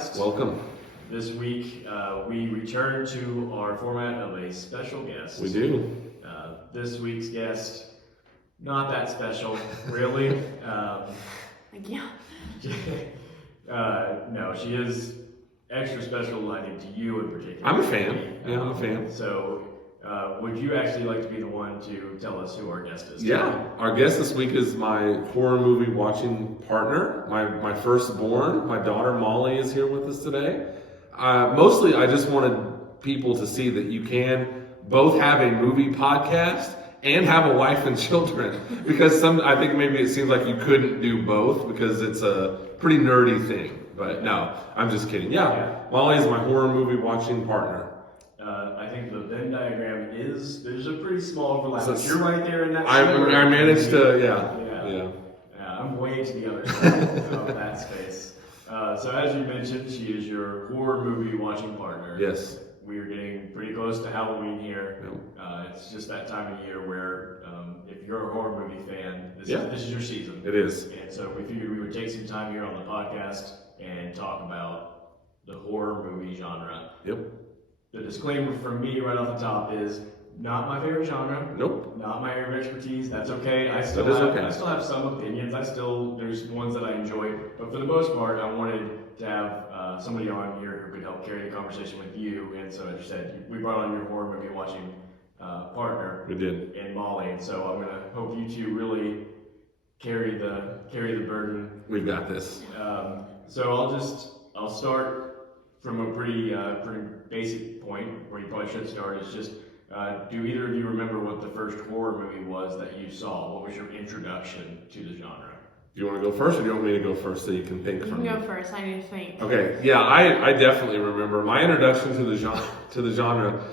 podcast. Welcome. This week, we return to our format of a special guest. We do. This week's guest, not that special, really. Yeah. No, she is extra special, I think, to you in particular. I'm a fan. Yeah, I'm a fan. So, would you actually like to be the one to tell us who our guest is? Yeah, our guest this week is my horror movie watching partner, my firstborn. My daughter Molly is here with us today. Mostly, I just wanted people to see that you can both have a movie podcast and have a wife and children, because I think maybe it seems like you couldn't do both because it's a pretty nerdy thing. But no, I'm just kidding. Yeah. Molly is my horror movie watching partner. I think the Venn diagram there's a pretty small overlap. So you're right there in that. I managed to, yeah. I'm way to the other side of that space. So as you mentioned, she is your horror movie watching partner. Yes. We are getting pretty close to Halloween here. Yep. It's just that time of year where if you're a horror movie fan, this is your season. It is. And so we figured we would take some time here on the podcast and talk about the horror movie genre. Yep. The disclaimer from me right off the top is not my favorite genre. Nope. Not my area of expertise. That's okay. I still have some opinions. There's ones that I enjoy, but for the most part, I wanted to have somebody on here who could help carry the conversation with you. And so, as you said, we brought on your horror movie watching partner. We did. And Molly. And so I'm gonna hope you two really carry the burden. We've got this. So I'll start from a pretty basic point where you probably should start. Is just do either of you remember what the first horror movie was that you saw? What was your introduction to the genre? Do you want to go first, or do you want me to go first so you can think? You can go first. I need to think. Okay. Yeah, I definitely remember my introduction to the genre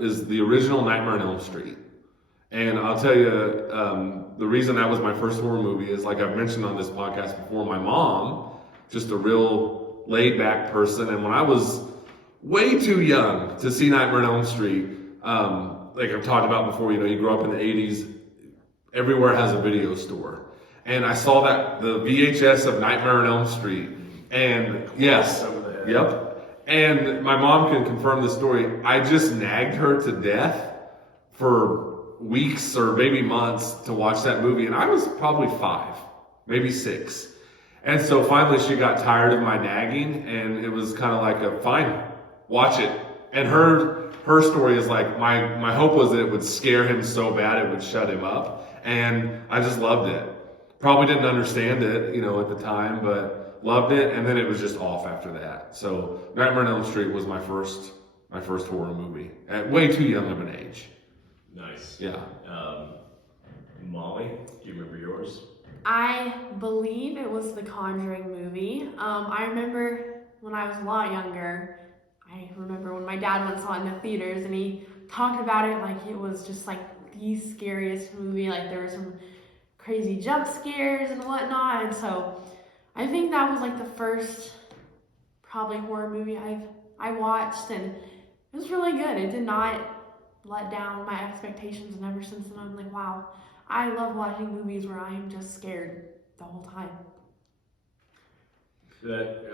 is the original Nightmare on Elm Street, and I'll tell you the reason that was my first horror movie is, like I've mentioned on this podcast before, my mom, just a real laid back person, and when I was way too young to see Nightmare on Elm Street, like I've talked about before, you grew up in the 80s, everywhere has a video store. And I saw the VHS of Nightmare on Elm Street. And yes, yep. And my mom can confirm the story. I just nagged her to death for weeks or maybe months to watch that movie. And I was probably 5, maybe 6. And so finally she got tired of my nagging, and it was kind of like fine, watch it. And her story is like, my hope was that it would scare him so bad it would shut him up. And I just loved it. Probably didn't understand it, at the time, but loved it. And then it was just off after that. So Nightmare on Elm Street was my first horror movie at way too young of an age. Nice. Yeah. Molly, do you remember yours? I believe it was the Conjuring movie. I remember when I was a lot younger, I remember when my dad went and saw it in the theaters, and he talked about it like it was just like the scariest movie. Like there were some crazy jump scares and whatnot. And so I think that was like the first probably horror movie I watched, and it was really good. It did not let down my expectations, and ever since then I'm like, wow, I love watching movies where I am just scared the whole time.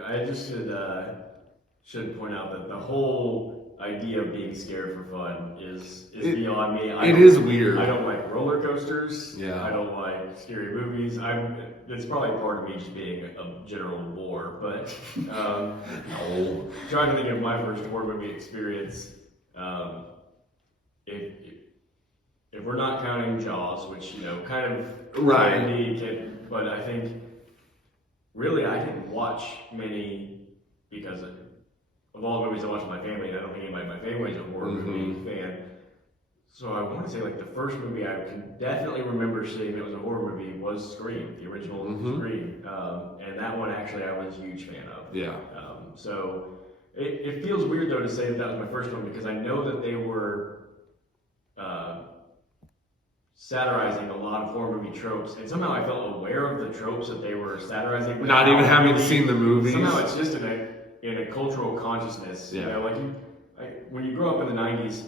I just should point out that the whole idea of being scared for fun is beyond me. It is weird. I don't like roller coasters. Yeah. I don't like scary movies. It's probably part of me just being a general bore. But No. Trying to think of my first horror movie experience. If we're not counting Jaws, which kind of right, but I think really I didn't watch many because of all the movies I watched with my family. I don't think anybody in my family is a horror movie fan. So I want to say like the first movie I can definitely remember seeing that was a horror movie was Scream, the original Scream, and that one actually I was a huge fan of. Yeah. So it feels weird though to say that was my first one, because I know that they were satirizing a lot of horror movie tropes, and somehow I felt aware of the tropes that they were satirizing. Not even having seen the movies. Somehow it's just in a cultural consciousness. Yeah. When you grow up in the 90s,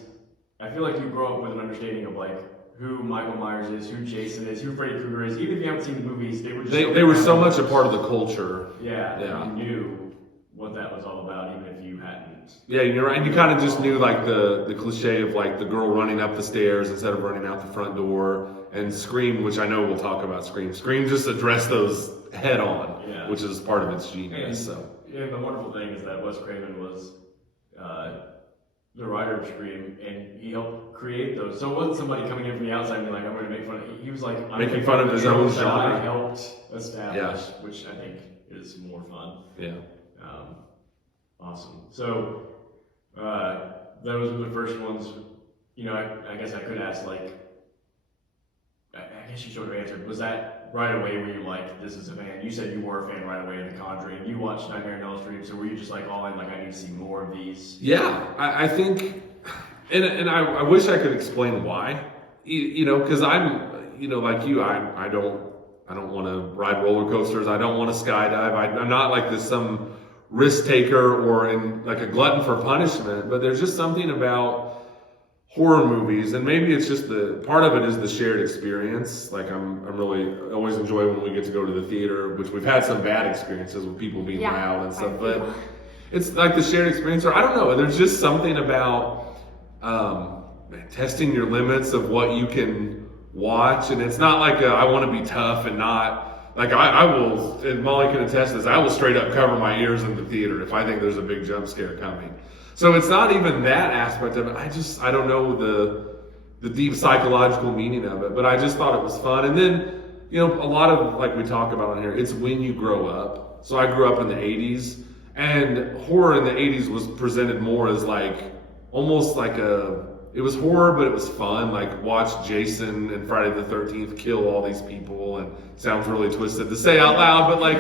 I feel like you grow up with an understanding of like who Michael Myers is, who Jason is, who Freddy Krueger is. Even if you haven't seen the movies, they were just they were so much a part of the culture. Yeah. You knew what that was all about, even if you hadn't. Yeah, you're right. And you kind of just knew like the cliche of like the girl running up the stairs instead of running out the front door. And Scream, which I know we'll talk about Scream. Scream just addressed those head on, Yeah. which is part of its genius. And, So and the wonderful thing is that Wes Craven was the writer of Scream, and he helped create those. So it wasn't somebody coming in from the outside and being like, I'm going to make fun of it. He was like, I'm making fun of his own tropes that I genre. helped establish, which I think is more fun. Yeah. Awesome. So those were the first ones. You know, I guess I could ask, like, I guess you sort of answered. Was that right away where you like, this is a fan? You said you were a fan right away of The Conjuring. You watched Nightmare on Elm Street, so were you just like all in, like, I need to see more of these? Yeah, I think, and I wish I could explain why. You know, because I'm, you know, like you, I don't want to ride roller coasters. I don't want to skydive. I'm not like this some risk taker or in like a glutton for punishment. But there's just something about horror movies, and maybe it's just the part of it is the shared experience. Like I'm really always enjoy when we get to go to the theater, which we've had some bad experiences with people being loud and stuff, but it's like the shared experience. Or I don't know, there's just something about testing your limits of what you can watch, and it's not like I want to be tough and not. Like I will, and Molly can attest to this, I will straight up cover my ears in the theater if I think there's a big jump scare coming. So it's not even that aspect of it. I don't know the deep psychological meaning of it, but I just thought it was fun. And then, you know, a lot of, like we talk about on here, it's when you grow up. So I grew up in the 80s, and horror in the 80s was presented more as like, almost like it was horror, but it was fun. Like watch Jason and Friday the 13th kill all these people, and it sounds really twisted to say out loud, but like,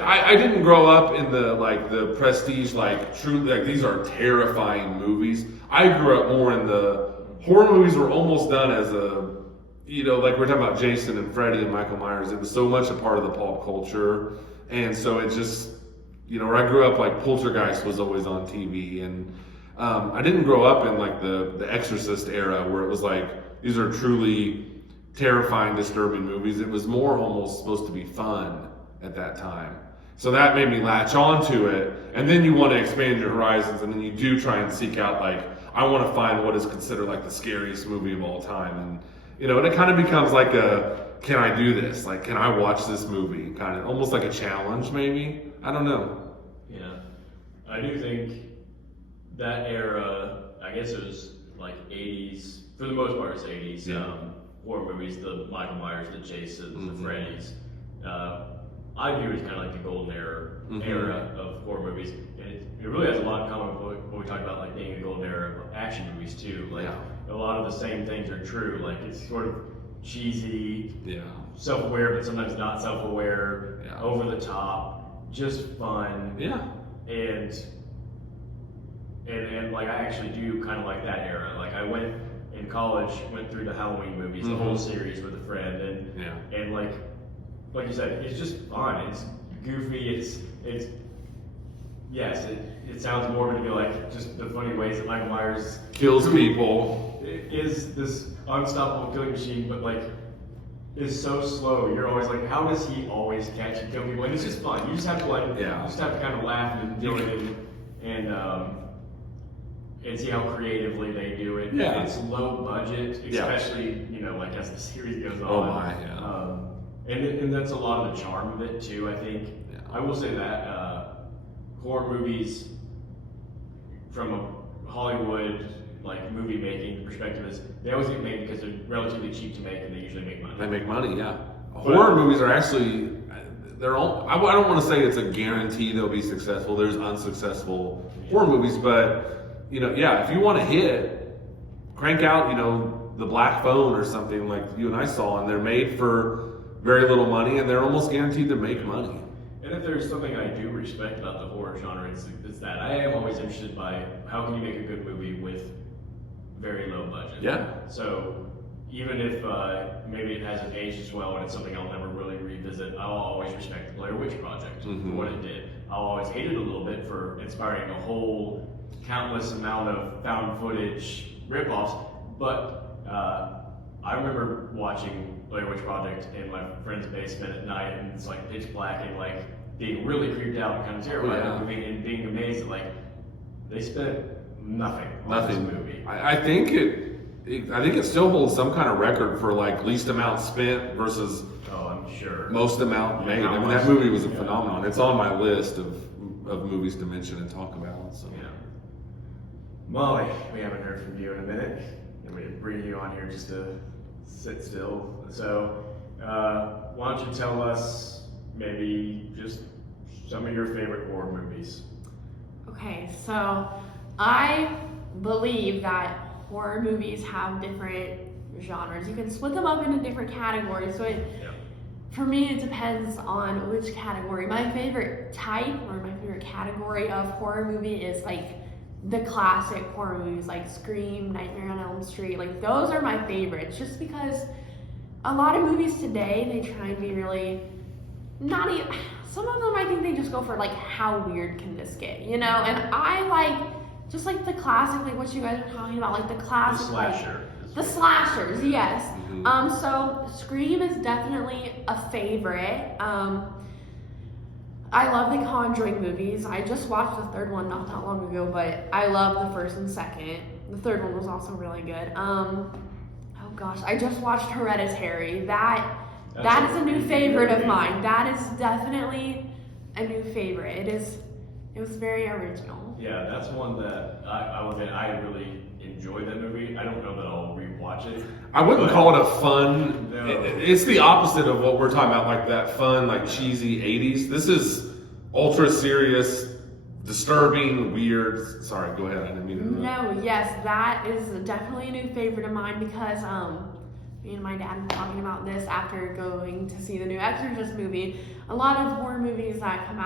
I didn't grow up in the prestige, like truly, like these are terrifying movies. I grew up more in the horror movies were almost done as a, you know, like we're talking about Jason and Freddy and Michael Myers. It was so much a part of the pop culture. And so it just, you know, where I grew up, like Poltergeist was always on TV. And I didn't grow up in like the Exorcist era where it was like, these are truly terrifying, disturbing movies. It was more almost supposed to be fun at that time. So that made me latch onto it. And then you want to expand your horizons, and then you do try and seek out, like, I want to find what is considered like the scariest movie of all time. And, you know, and it kind of becomes like can I do this? Like, can I watch this movie? Kind of almost like a challenge, maybe. I don't know. Yeah. I do think that era, I guess it was like 80s, for the most part it's 80s, horror movies, the Michael Myers, the Jasons, the Freddys. I view it as kind of like the golden era of horror movies. And it really has a lot in common with what we talk about, like being the golden era of action movies too. Like a lot of the same things are true. Like it's sort of cheesy, self-aware, but sometimes not self-aware, over the top, just fun. And like I actually do kind of like that era. Like I went in college, went through the Halloween movies, the whole series with a friend, and like you said, it's just fun. It's goofy. It sounds morbid to be like just the funny ways that Michael Myers kills people. Is this unstoppable killing machine, but like is so slow. You're always like, how does he always catch and kill people? And it's just fun. You just have to you just have to kind of laugh and enjoy it and see how creatively they do it. It's low budget, especially you know, like as the series goes on. Oh my, and that's a lot of the charm of it too. I think I will say that horror movies from a Hollywood like movie making perspective is they always get made because they're relatively cheap to make and they usually make money. They make money, Horror movies are actually they're all. I don't want to say it's a guarantee they'll be successful. There's unsuccessful horror movies, but you know, if you want to hit, crank out, you know, The Black Phone or something like you and I saw, and they're made for very little money, and they're almost guaranteed to make money. And if there's something I do respect about the horror genre, it's that I am always interested by how can you make a good movie with very low budget. So even if maybe it hasn't aged as well and it's something I'll never really revisit, I'll always respect the Blair Witch Project for what it did. I'll always hate it a little bit for inspiring a whole countless amount of found footage ripoffs, but I remember watching Blair Witch Project in my friend's basement at night, and it's like pitch black, and like being really creeped out and kind of terrified Yeah. of the movie and being amazed that like they spent nothing on Nothing. this movie. I think it still holds some kind of record for like least amount spent versus Oh, I'm sure. most amount made. I mean, that movie was a phenomenon. It's on my list of movies to mention and talk about. So. Yeah. Molly, we haven't heard from you in a minute, and we bring you on here just to sit still. So, why don't you tell us maybe just some of your favorite horror movies? Okay, so I believe that horror movies have different genres. You can split them up into different categories. So for me, it depends on which category. My favorite type or my favorite category of horror movie is like the classic horror movies like Scream, Nightmare on Elm Street. Like those are my favorites just because a lot of movies today, they try and be really not even, some of them I think they just go for like how weird can this get, you know? And I like just like the classic, like what you guys are talking about, like the classic, The slasher. like, the slashers, yes. Mhm. So Scream is definitely a favorite. I love the Conjuring movies. I just watched the third one not that long ago, but I love the first and second. The third one was also really good. Oh gosh, I just watched Hereditary. That is a new favorite of mine. That is definitely a new favorite. It was very original. Yeah, that's one that I will admit I really enjoyed that movie. I don't know that I'll rewatch it. I wouldn't but- call it a fun. No. It's the opposite of what we're talking about, like that fun, like cheesy '80s. This is ultra serious, disturbing, weird. Sorry, go ahead. I didn't mean to interrupt. No, yes, that is definitely a new favorite of mine because me and my dad were talking about this after going to see the new Exorcist movie. A lot of horror movies that have come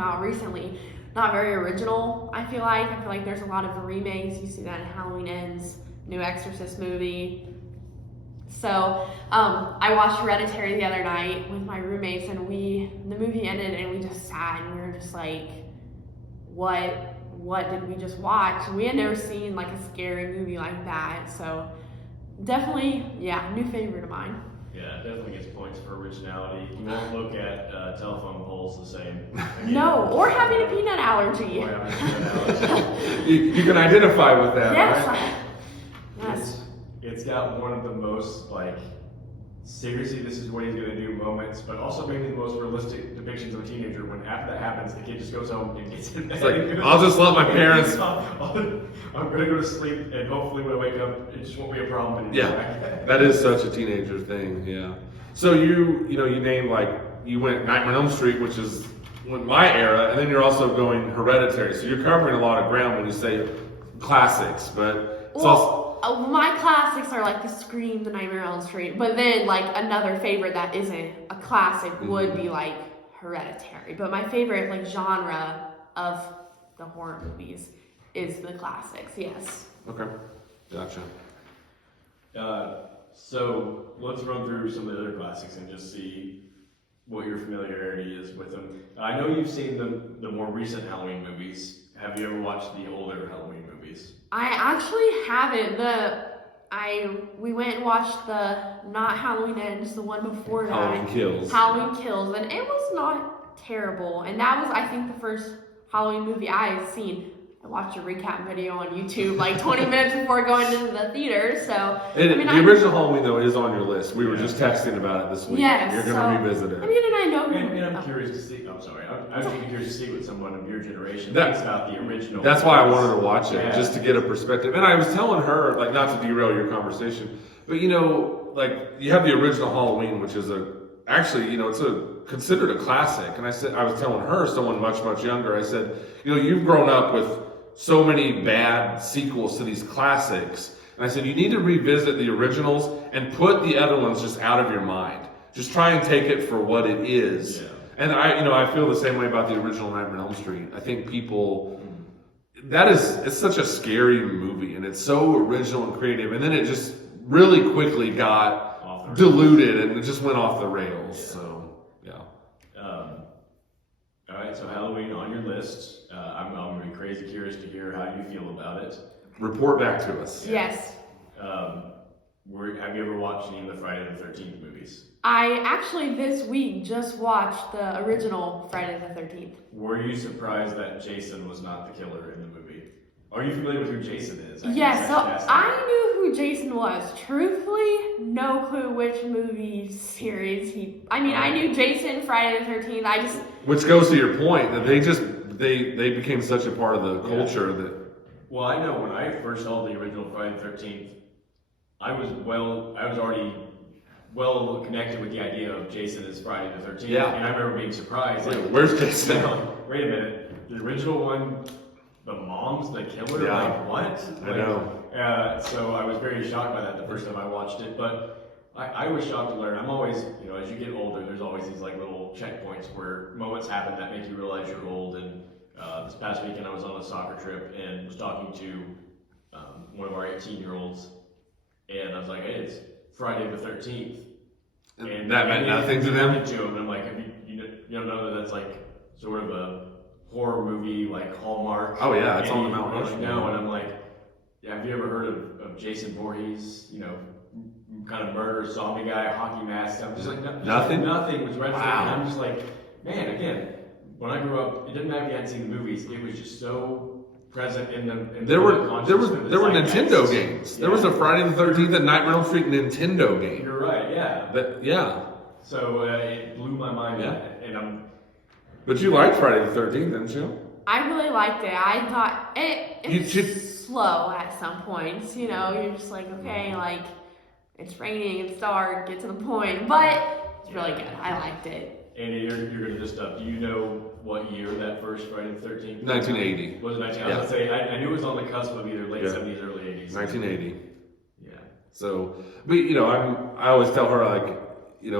out recently, not very original. I feel like there's a lot of remakes. You see that in Halloween Ends, new Exorcist movie. So I watched Hereditary the other night with my roommates, and the movie ended, and we just sat and we were just like, what did we just watch? We had never seen like a scary movie like that. So definitely, yeah, new favorite of mine. Yeah, it definitely gets points for originality. You won't look at telephone poles the same. Again. No, or having a peanut allergy. Or having a peanut allergy. You can identify with that, Yes. right? Yes. It's got one of the most like seriously this is what he's gonna do moments, but also maybe the most realistic depictions of a teenager when after that happens the kid just goes home and gets in bed. It's like, I'll just let my parents. I'm gonna go to sleep and hopefully when I wake up it just won't be a problem anymore. Yeah, that is such a teenager thing. Yeah. So you named like you went Nightmare on Elm Street, which is my era, and then you're also going Hereditary. So you're covering a lot of ground when you say classics, but it's also. My classics are like the Scream, the Nightmare on Elm Street, but then like another favorite that isn't a classic would be like Hereditary. But my favorite like genre of the horror movies is the classics. Yes. Okay, gotcha. So let's run through some of the other classics and just see what your familiarity is with them. I know you've seen the more recent Halloween movies. Have you ever watched the older Halloween movies? I actually haven't. We went and watched the not Halloween Ends, the one before that. Halloween Kills. Halloween Kills, and it was not terrible. And that was, I think, the first Halloween movie I had seen. I watched a recap video on YouTube like 20 minutes before going into the theater. So The original Halloween though is on your list. We were just texting about it this week. Yes, You're gonna revisit it. I mean, and I know. And I'm curious to see. I'm sorry. I was curious to see what someone of your generation That- thinks about the original. That's why I wanted to watch it, Yeah. just to get a perspective. And I was telling her, like, not to derail your conversation, but like, you have the original Halloween, which is it's considered a classic. And I was telling her, someone much, much younger, I said, you've grown up with so many bad sequels to these classics. And I said, you need to revisit the originals and put the other ones just out of your mind. Just try and take it for what it is. Yeah. And I feel the same way about the original Nightmare on Elm Street. I think people, it's such a scary movie and it's so original and creative. And then it just really quickly got diluted and it just went off the rails. Yeah. So, yeah. All right, so Halloween on your list. I'm going to be crazy curious to hear how you feel about it. Report back to us. Yes. Have you ever watched any of the Friday the 13th movies? I actually this week just watched the original Friday the 13th. Were you surprised that Jason was not the killer in the movie? Are you familiar with who Jason is? Yes, so I knew who Jason was. Truthfully, no clue which movie series I knew Jason, Friday the 13th. Which goes to your point that they became such a part of the culture that. Well, I know when I first saw the original Friday the 13th, I was already well connected with the idea of Jason as Friday the 13th. Yeah. And I remember being surprised. Like, where's Jason? Wait a minute. The original one, the mom's the killer? Yeah. Like, what? I know. So I was very shocked by that the first time I watched it. But I was shocked to learn. I'm always, as you get older, there's always these like little checkpoints where moments happen that make you realize you're old. And this past weekend I was on a soccer trip and was talking to one of our 18-year-olds. And I was like, hey, it's Friday the 13th. And that meant nothing to them? To him. And I'm like, you don't know that that's like sort of a horror movie, like Hallmark? Oh yeah, it's on the Mount Rushmore. Rushmore. No, and I'm like, have you ever heard of Jason Voorhees? Kind of murderer, zombie guy, hockey mask. I'm just like, nothing? Nothing was registered. Wow. And I'm just like, man, again, when I grew up, it didn't matter if you hadn't seen the movies, it was just so present in the there were zeitgeist. Nintendo games. Yeah. There was a Friday the 13th and Nightmare on Elm Street Nintendo game. You're right, yeah. Yeah. So it blew my mind, Yeah. and But you liked Friday the 13th, didn't you? I really liked it. I thought it's You should- slow at some points. You're just like, okay, like it's raining, it's dark, get to the point. But it's really good. I liked it. Andy, you're gonna just do you know what year that first Friday the 13th? 1980. Was it 19? I Yeah. was gonna say I knew it was on the cusp of either late Yeah. 70s, early 80s. 1980. Yeah. So, but I always tell her like,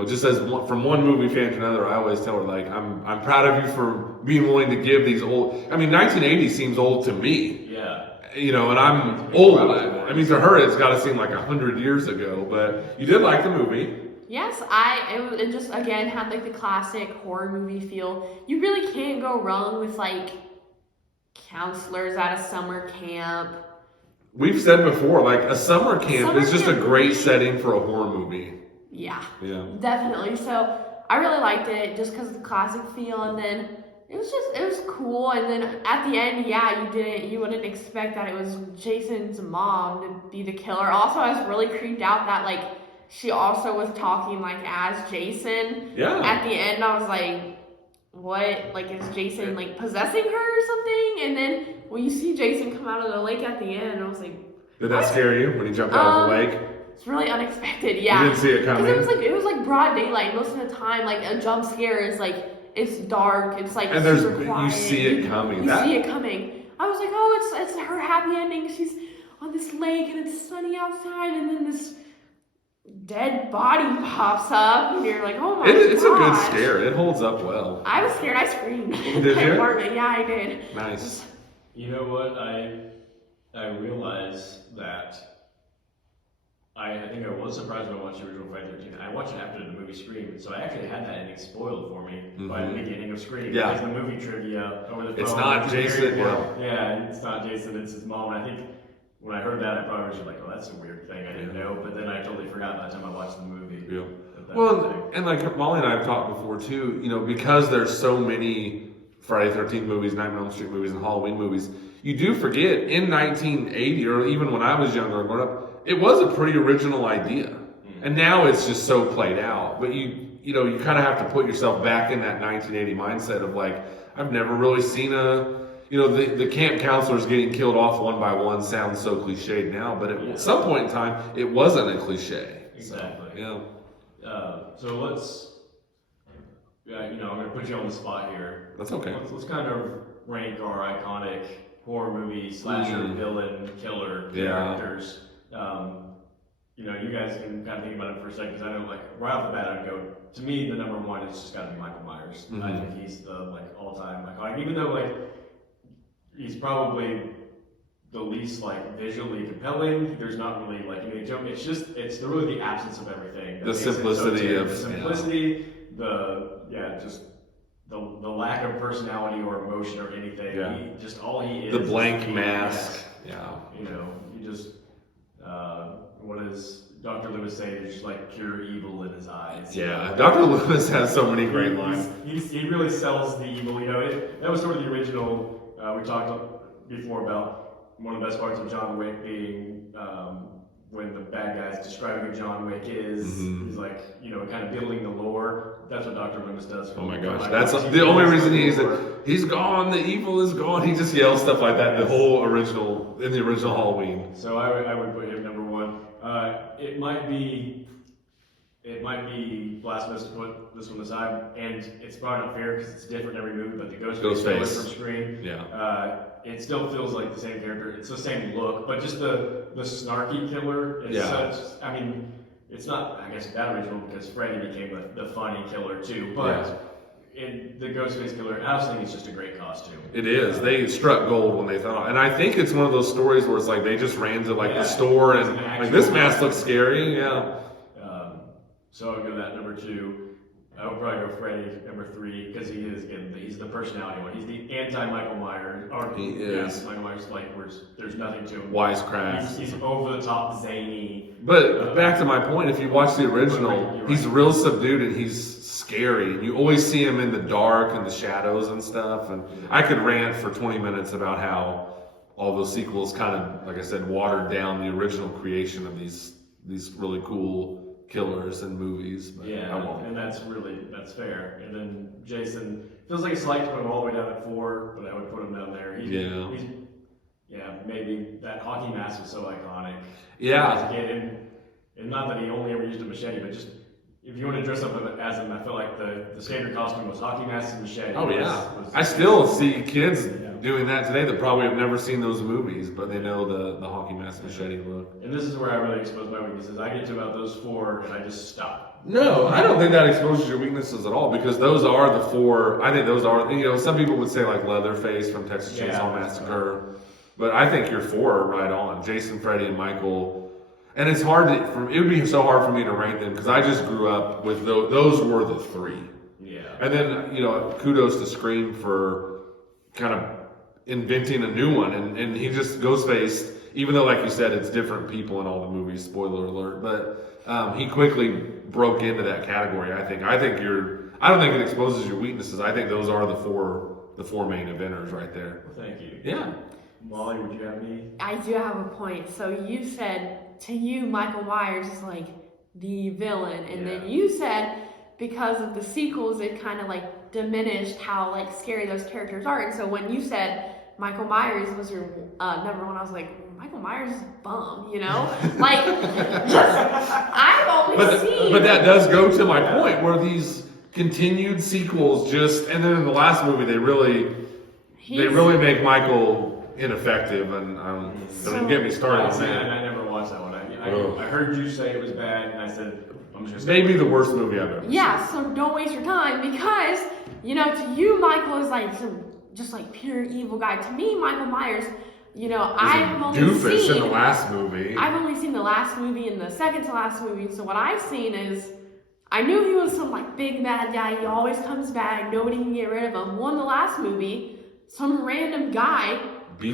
just as from one movie fan to another, I always tell her like, I'm proud of you for being willing to give these old. 1980 seems old to me. Yeah. And I'm old. I mean, to her, it's got to seem like 100 years ago. But you did like the movie. Yes, it just again had like the classic horror movie feel. You really can't go wrong with like counselors at a summer camp. We've said before, like a summer camp Summer is just a camp great movie. setting for a horror movie. Yeah, Yeah. definitely. So I really liked it just because of the classic feel, and then it was cool. And then at the end, you wouldn't expect that it was Jason's mom to be the killer. Also, I was really creeped out that like she also was talking like as Jason. Yeah. At the end, I was like, what? Like, is Jason like possessing her or something? And then when you see Jason come out of the lake at the end, I was like, Did that scare you when he jumped out of the lake? it's really unexpected. Yeah. You didn't see it coming? Because it was like broad daylight most of the time. Like a jump scare is like it's dark. It's like And super you quiet. see it coming. You see it coming. I was like, oh, it's her happy ending. She's on this lake and it's sunny outside, and then this dead body pops up, and you're like, oh my god. It's a good scare. It holds up well. I was scared. I screamed. Did you? Apartment. Yeah, I did. Nice. You know what? I realized that I think I was surprised when I watched the original Friday the 13th. I watched it after the movie Scream, so I actually had that ending spoiled for me by the beginning of Scream. Yeah. Because the movie trivia over the phone. It's not Jason, Yeah, it's not Jason, it's his mom. And I think when I heard that, I probably was just like, oh, that's a weird thing. I didn't know. But then I totally forgot by the time I watched the movie. Yeah. that was the Well, thing. and like Molly and I have talked before too, because there's so many Friday the 13th movies, Nightmare on Elm Street movies, and Halloween movies, you do forget in 1980, or even when I was younger and growing up, it was a pretty original idea. And now it's just so played out. But you kind of have to put yourself back in that 1980 mindset of like, I've never really seen the camp counselors getting killed off one by one sounds so cliched now, but at some point in time, it wasn't a cliche. Exactly. So, yeah. So let's, I'm going to put you on the spot here. That's okay. Let's kind of rank our iconic horror movie slasher villain killer characters. You guys can kind of think about it for a second, because I know, like, right off the bat, I'd go, to me, the number one is just got to be Michael Myers. I think he's the, like, all-time iconic, even though, like, he's probably the least, like, visually compelling. There's not really, like, anything to him. It's really the absence of everything. The simplicity of... The simplicity, just the lack of personality or emotion or anything. Yeah. All he is. The blank is mask. Yeah. you just, Dr. Loomis saying there's just like pure evil in his eyes. Yeah, Dr. Loomis has so many great lines. He really sells the evil. That was sort of the original. We talked before about one of the best parts of John Wick being when the bad guys describe who John Wick is. Mm-hmm. He's like, kind of building the lore. That's what Dr. Loomis does. Oh my gosh, that's the only reason he's gone. The evil is gone. He just yells stuff like that. The whole original Halloween. So I would put him number one. It might be blasphemous to put this one aside, and it's probably not fair because it's different every movie. But the Ghostface killer from Scream, it still feels like the same character. It's the same look, but just the snarky killer is such. I mean, it's not, I guess, that original because Freddy became the funny killer too. But in the Ghostface killer, I also think it's just a great costume. It is. They struck gold when they thought, and I think it's one of those stories where it's like they just ran to the store and like this mask looks scary. Yeah. So I would go that number two. I would probably go Freddy number three because he's the personality one. He's the anti-Michael Myers. He is. Michael Myers, there's nothing to him. Wisecracks. He's over the top, zany. But back to my point, if you watch the original, he's real subdued and he's scary. You always see him in the dark and the shadows and stuff. And I could rant for 20 minutes about how all those sequels kind of, like I said, watered down the original creation of these really cool killers and movies. But I won't. And that's fair. And then Jason feels like it's slight to put him all the way down at 4, but I would put him down there. Maybe that hockey mask was so iconic. Yeah. And not that he only ever used a machete, but just if you want to dress up as him, I feel like the standard costume was hockey mask and machete. Oh yeah. I still see kids doing that today that probably have never seen those movies, but they know the hockey mask machete look. And this is where I really expose my weaknesses. I get to about those 4 and I just stop. No, I don't think that exposes your weaknesses at all because those are the 4. I think those are, some people would say like Leatherface from Texas Chainsaw Massacre, but I think your 4 are right on. Jason, Freddy, and Michael. And it's hard it would be so hard for me to rank them because I just grew up with those were the 3. Yeah. And then, kudos to Scream for kind of inventing a new one. And he just, Ghostface, even though, like you said, it's different people in all the movies, spoiler alert, but he quickly broke into that category, I think. I don't think it exposes your weaknesses. I think those are the four main eventers right there. Well, thank you. Yeah. Molly, would you have any? I do have a point. So you said, to you, Michael Myers is like the villain. And then you said, because of the sequels, it kind of like diminished how like scary those characters are. And so when you said Michael Myers was your number one, I was like, Michael Myers is a bum, Like, I've only seen... But that does go to my point, where these continued sequels and then in the last movie, they really make Michael ineffective, and don't get me started on that. I never watched that one. I heard you say it was bad, and I said, I'm just maybe the worst movie I've ever seen. Yeah, so don't waste your time because, to you, Michael is like just like pure evil guy. To me, Michael Myers, I've only doofus seen in the last movie. I've only seen the last movie and the second to last movie. So what I've seen is, I knew he was some like big bad guy. He always comes back. Nobody can get rid of him. Well, in the last movie, some random guy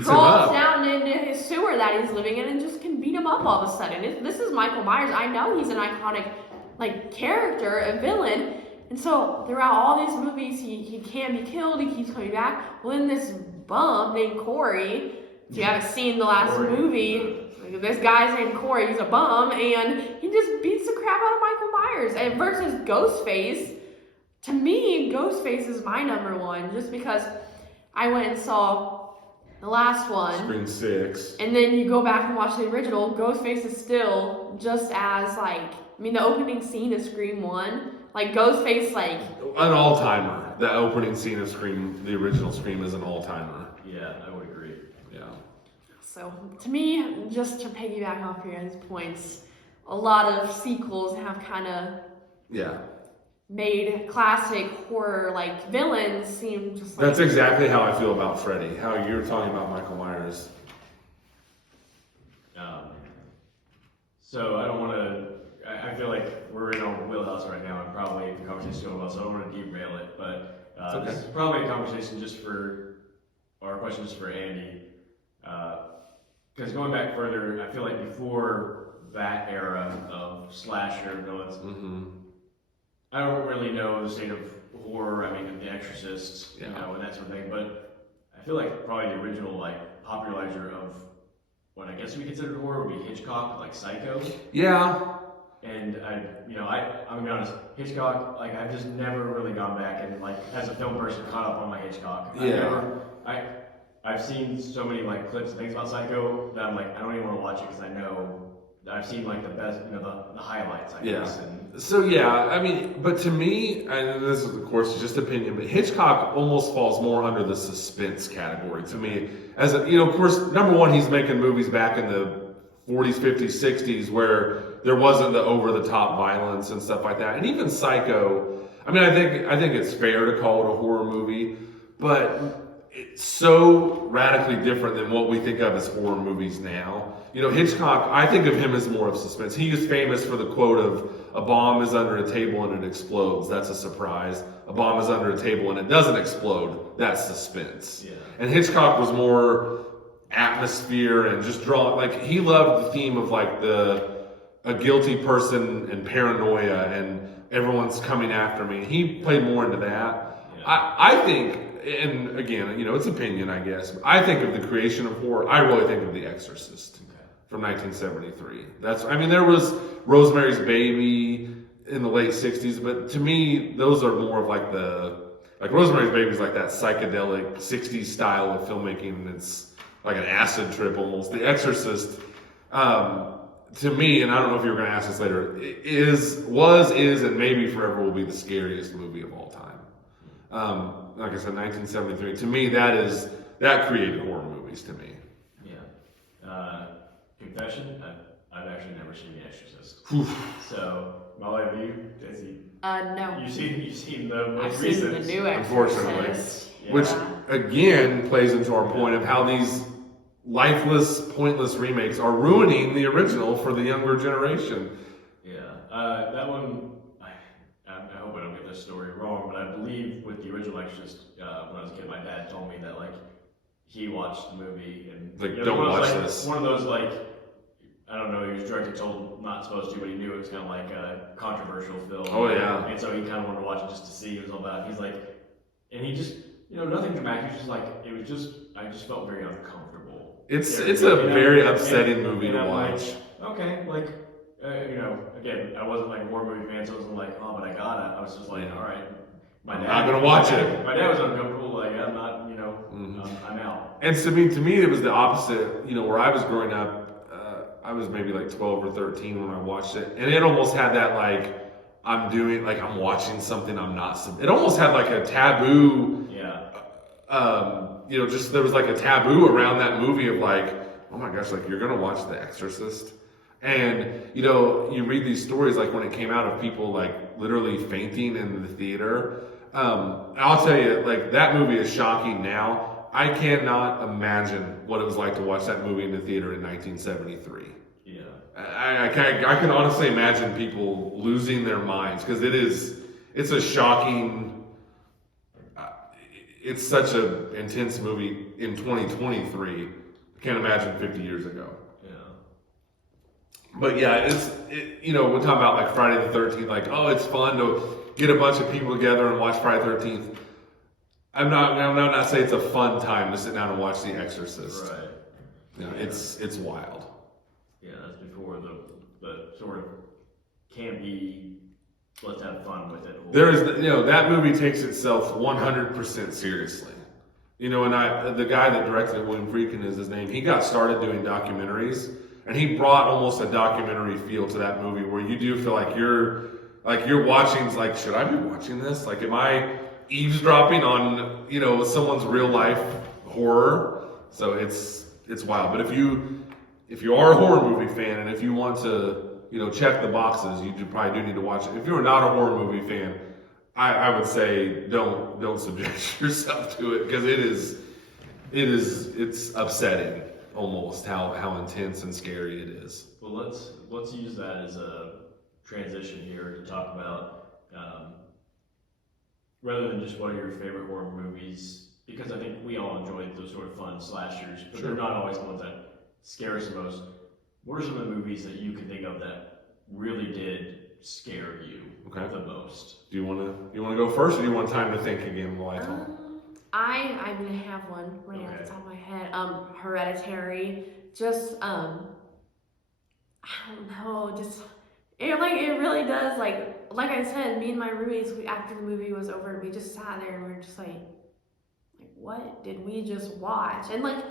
crawls down into his sewer that he's living in and just can beat him up all of a sudden. This is Michael Myers. I know he's an iconic character, a villain. And so throughout all these movies, he can be killed. He keeps coming back. Well, then this bum named Corey, if you haven't seen the last movie, this guy's named Corey. He's a bum, and he just beats the crap out of Michael Myers. And versus Ghostface, to me, Ghostface is my number one, just because I went and saw the last one. Scream 6. And then you go back and watch the original. Ghostface is still just as the opening scene of Scream 1. Ghostface, an all-timer. The opening scene of Scream, the original Scream, is an all-timer. Yeah, I would agree. Yeah. So, to me, just to piggyback off your guys' points, a lot of sequels have kind of made classic horror villains seem just That's exactly how I feel about Freddy. How you're talking about Michael Myers. So I don't want to. I feel like we're in our wheelhouse right now, and probably the conversation's going well. So I don't want to derail it, but this is probably a conversation or a question just for Andy. Because going back further, I feel like before that era of slasher villains. Mm-hmm. I don't really know the state of horror. I mean, The Exorcist, Yeah. you know, and that sort of thing. But I feel like probably the original like popularizer of what I guess we consider horror would be Hitchcock, like Psycho. Yeah. And I'm gonna be honest, Hitchcock, like I've just never really gone back and like as a film person caught up on my Hitchcock. I've seen so many like clips and things about Psycho that I'm like I don't even want to watch it because I know I've seen like the best, you know, the highlights. I guess. And So yeah, I mean, but to me, and this is of course just opinion, but Hitchcock almost falls more under the suspense category to me. As a, you know, of course, number one, he's making movies back in the 40s, 50s, 60s where there wasn't the over-the-top violence and stuff like that. And even Psycho, I mean, I think it's fair to call it a horror movie, but it's so radically different than what we think of as horror movies now. You know, Hitchcock, I think of him as more of suspense. He is famous for the quote of, "A bomb is under a table and it explodes. That's a surprise. A bomb is under a table and it doesn't explode. That's suspense." yeah. And Hitchcock was more atmosphere and just draw, like he loved the theme of like a guilty person and paranoia and everyone's coming after me. He played more into that. Yeah. I think, and again, you know, it's opinion, I guess. But I think of the creation of horror. I really think of The Exorcist from 1973. I mean, there was Rosemary's Baby in the late 60s, but to me, those are more of like Rosemary's Baby is like that psychedelic 60s style of filmmaking, and it's like an acid trip almost. The Exorcist, to me, and I don't know if you were going to ask this later, is, and maybe forever will be the scariest movie of all time. Like I said, 1973. To me, that created horror movies to me. Yeah. Confession, I've actually never seen The Exorcist. Oof. So, Molly, have you? No. You've seen the most I've recent. seen the new Unfortunately. Exorcist. Yeah. Which again plays into our point of how these lifeless, pointless remakes are ruining the original for the younger generation. Yeah, that one. I hope I don't get this story wrong, but I believe with the original Exorcist, when I was a kid, my dad told me that like he watched the movie and Like, you know, don't one of those, watch like, this. One of those like I don't know, he was directed told not supposed to, but he knew it was kind of like a controversial film. Oh yeah. And so he kind of wanted to watch it just to see what it was all about. He's like, and he just, you know, nothing dramatic. He was just like, it was just, I just felt very uncomfortable. It's Yeah, a you know, very upsetting movie and to I'm watch. Like, okay, like, you know, again, I wasn't like a horror movie fan, so I wasn't like, oh, but I gotta. I was just like, all right. I'm not gonna watch it. My dad was uncomfortable. Like, I'm not, you know, Mm-hmm. I'm out. And to me, it was the opposite. You know, where I was growing up, I was maybe like 12 or 13 when I watched it, and it almost had that like I'm watching something I'm not. It almost had like a taboo. Yeah. You know, just there was like a taboo around that movie of like, oh my gosh, like you're gonna watch The Exorcist, and you know, you read these stories like when it came out of people like literally fainting in the theater. I'll tell you, like that movie is shocking now. I cannot imagine what it was like to watch that movie in the theater in 1973. Yeah. I can honestly imagine people losing their minds because it's a shocking. It's such an intense movie in 2023. I can't imagine 50 years ago. Yeah. But yeah, you know, we're talking about like Friday the 13th, like, oh, it's fun to get a bunch of people together and watch Friday the 13th. I'm not saying it's a fun time to sit down and watch The Exorcist. Right. You know, it's wild. Yeah, that's before the sort of campy, let's have fun with it. There is, you know, that movie takes itself 100% seriously. You know, and the guy that directed it, William Friedkin is his name, he got started doing documentaries, and he brought almost a documentary feel to that movie where you do feel like you're watching, like, should I be watching this? Like, am I eavesdropping on, you know, someone's real life horror? So it's wild. But if you are a horror movie fan and if you want to, you know, check the boxes, you probably do need to watch it. If you're not a horror movie fan, I would say don't subject yourself to it because it's upsetting almost how intense and scary it is. Well, let's use that as a transition here to talk about rather than just what are your favorite horror movies, because I think we all enjoy those sort of fun slashers, but Sure. they're not always the ones that scare us the most. What are some of the movies that you can think of that really did scare you Okay. the most? Do you want to go first, or do you want time to think again while I talk? I'm gonna have one right off the top of my head. Hereditary. Just I don't know, just it really does like I said, me and my roommates after the movie was over, we just sat there and we were just like what did we just watch? And like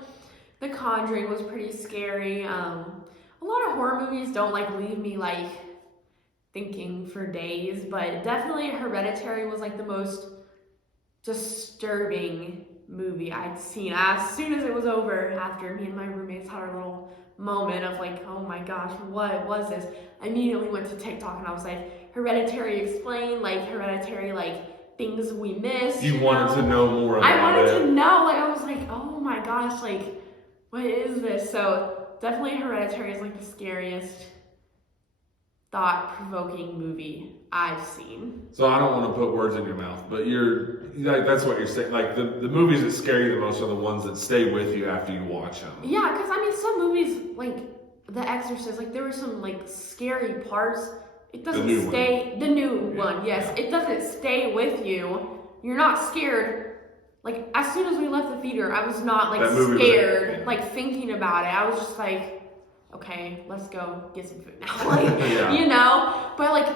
The Conjuring was pretty scary. A lot of horror movies don't like leave me like thinking for days, but definitely Hereditary was like the most disturbing movie I'd seen. As soon as it was over, after me and my roommates had our little moment of like, oh my gosh, what was this? I immediately went to TikTok and I was like, Hereditary explained, like Hereditary, like things we missed. You wanted to know more about it. I wanted to know, like I was like, oh my gosh, like what is this? So definitely Hereditary is like the scariest, thought-provoking movie I've seen. So I don't want to put words in your mouth, but you're like that's what you're saying. Like the movies that scare you the most are the ones that stay with you after you watch them. Yeah, because I mean, some movies like The Exorcist, like there were some like scary parts. It doesn't stay. The new one, yes, it doesn't stay with you. You're not scared. Like as soon as we left the theater, I was not like scared. Like thinking about it, I was just like, okay, let's go get some food now. Like you know, but like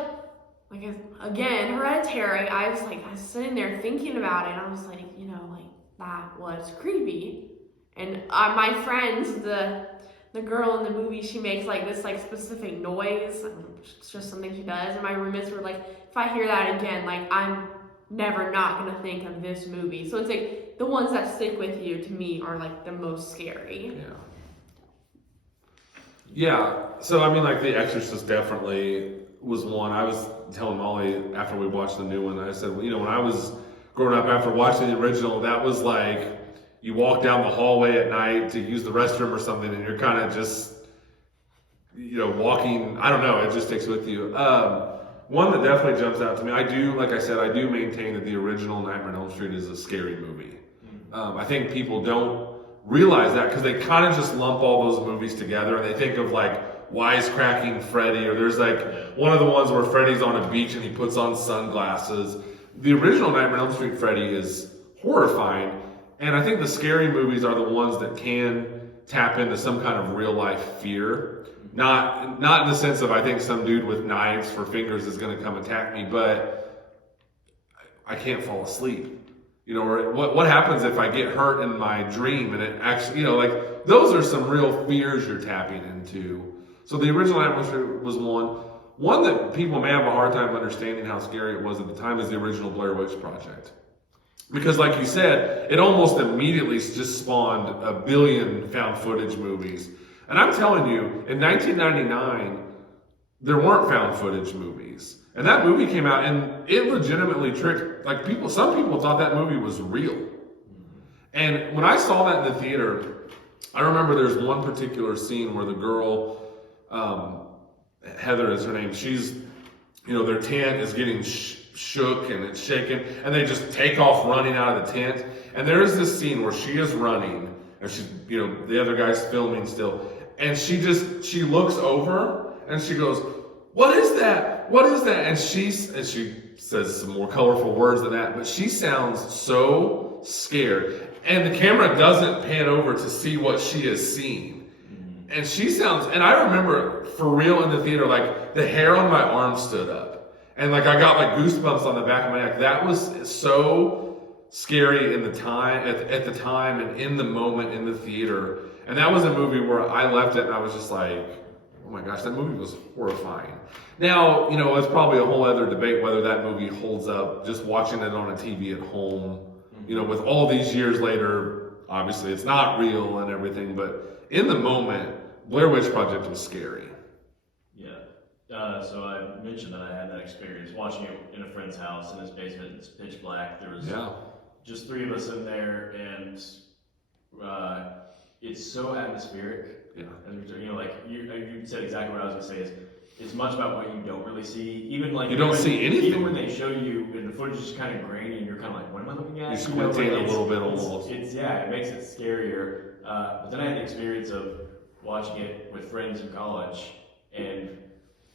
again, Hereditary, I was sitting there thinking about it, and I was like, you know, like that was creepy. And my friend, the girl in the movie, she makes like this like specific noise. It's just something she does. And my roommates were like, if I hear that again, like I'm never not gonna think of this movie. So it's like the ones that stick with you to me are like the most scary. Yeah. So I mean, like The Exorcist definitely was one. I was telling Molly after we watched the new one, I said, you know, when I was growing up after watching the original, that was like you walk down the hallway at night to use the restroom or something, and you're kind of just, you know, walking. I don't know. It just sticks with you. One that definitely jumps out to me. I do, like I said, I do maintain that the original Nightmare on Elm Street is a scary movie. I think people don't realize that because they kind of just lump all those movies together and they think of like Wisecracking Freddy, or there's like one of the ones where Freddy's on a beach and he puts on sunglasses. The original Nightmare on Elm Street Freddy is horrifying, and I think the scary movies are the ones that can tap into some kind of real life fear. Not in the sense of I think some dude with knives for fingers is going to come attack me, but I can't fall asleep. You know, or what happens if I get hurt in my dream and it actually, you know, like those are some real fears you're tapping into. So the original Nightmare was one. One that people may have a hard time understanding how scary it was at the time is the original Blair Witch Project. Because like you said, it almost immediately just spawned a billion found footage movies. And I'm telling you, in 1999, there weren't found footage movies. And that movie came out and it legitimately tricked, like some people thought that movie was real. And when I saw that in the theater, I remember there's one particular scene where the girl, Heather is her name, she's, you know, their tent is getting shook and it's shaking, and they just take off running out of the tent. And there is this scene where she is running, and she's, you know, the other guy's filming still, and she looks over and she goes, "What is that? What is that?" And she says some more colorful words than that, but she sounds so scared. And the camera doesn't pan over to see what she is seeing. And she sounds, and I remember for real in the theater, like the hair on my arm stood up. And like I got like goosebumps on the back of my neck. That was so scary in the time, at the time and in the moment in the theater. And that was a movie where I left it and I was just like, oh my gosh, that movie was horrifying. Now, you know, it's probably a whole other debate whether that movie holds up just watching it on a TV at home. You know, with all these years later, obviously it's not real and everything, but in the moment, Blair Witch Project was scary. Yeah. So I mentioned that I had that experience watching it in a friend's house in his basement. It's pitch black. There was just three of us in there, and it's so atmospheric. Yeah. You know, like you said exactly what I was gonna say is it's much about what you don't really see. Even like you don't see anything. Even when they show you, and the footage is kind of grainy, and you're kind of like, what am I looking at? You're squinting a little bit almost. It makes it scarier. But then I had the experience of watching it with friends in college, and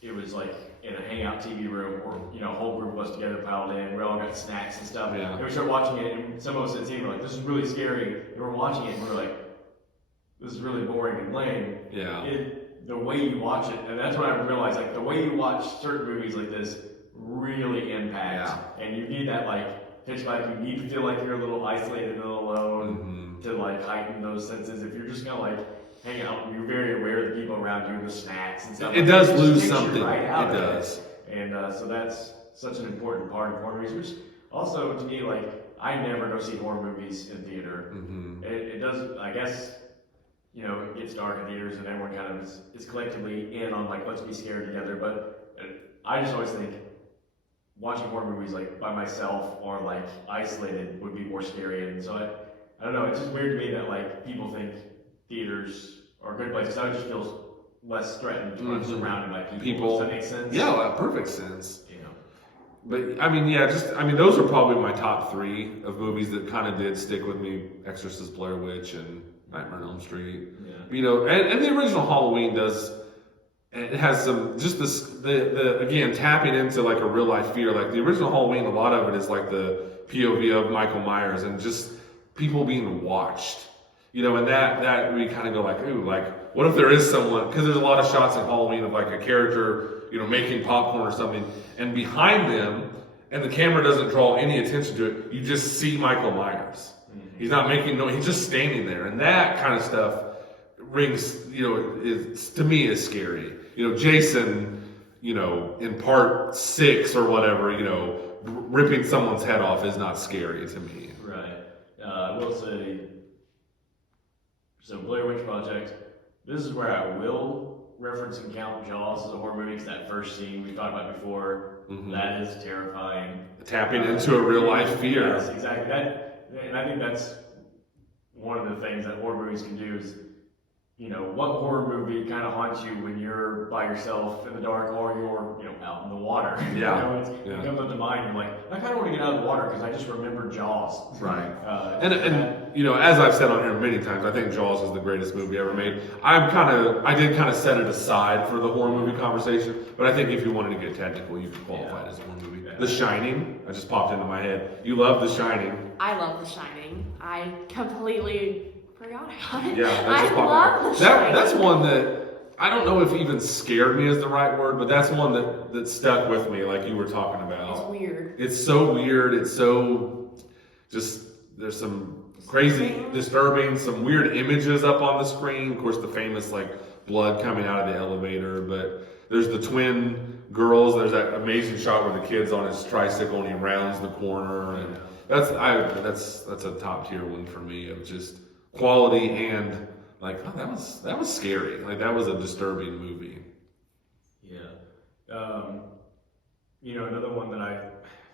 it was like in a hangout TV room, or a whole group of us together piled in. We all got snacks and stuff. Yeah. And we started watching it, and some of us had seen it. We're like, "This is really scary." And we're watching it, and we're like, "This is really boring and lame." Yeah. The way you watch it, and that's when I realized, like, the way you watch certain movies like this really impacts. Yeah. And you need that like pitch black. You need to feel like you're a little isolated and alone to like heighten those senses. If you're just gonna like hang out and you're very aware of the people around you and the snacks and stuff. It does just lose takes you something. Right out It of does. And so that's such an important part of horror movies. Which also to me, like, I never go see horror movies in theater. It does, I guess, it gets dark in theaters and everyone kind of is collectively in on like, let's be scared together. But I just always think watching horror movies like by myself or like isolated would be more scary. And so I don't know, it's just weird to me that like people think theaters are good places. I just feel less threatened when I'm surrounded by people. Does that make sense? Yeah, well, perfect sense. But I mean, those are probably my top 3 of movies that kind of did stick with me: Exorcist, Blair Witch, and Nightmare on Elm Street. Yeah. And the original Halloween does. It has some just the again tapping into like a real life fear. Like the original Halloween, a lot of it is like the POV of Michael Myers and just people being watched. And that we kind of go like, ooh, like what if there is someone? Because there's a lot of shots in Halloween of like a character, making popcorn or something, and behind them, and the camera doesn't draw any attention to it. You just see Michael Myers. He's not making no. He's just standing there, and that kind of stuff rings. To me is scary. Jason, in part 6 or whatever, ripping someone's head off is not scary to me. Right. I will say, so Blair Witch Project, this is where I will reference and count Jaws as a horror movie, because that first scene we talked about before, that is terrifying. Tapping into a real life fear. Yes, exactly. And I think that's one of the things that horror movies can do is, what horror movie kind of haunts you when you're by yourself in the dark or you're, out in the water? Yeah. It comes up to mind. You're like, I kind of want to get out of the water because I just remember Jaws. Right. And as I've said on here many times, I think Jaws is the greatest movie ever made. I did kind of set it aside for the horror movie conversation, but I think if you wanted to get technical, you could qualify it as a horror movie. Yeah. The Shining, I just popped into my head. You love The Shining. I love The Shining. I completely forgot about it. Yeah, I love The Shining. That's one that I don't know if even scared me is the right word, but that's one that stuck with me, like you were talking about. It's weird. It's so weird. It's so just there's some crazy, disturbing, some weird images up on the screen. Of course, the famous like blood coming out of the elevator, but there's the twin girls. There's that amazing shot where the kid's on his tricycle and he rounds the corner, and that's a top tier one for me of just quality and like, oh, that was scary. Like that was a disturbing movie. Yeah. Another one that I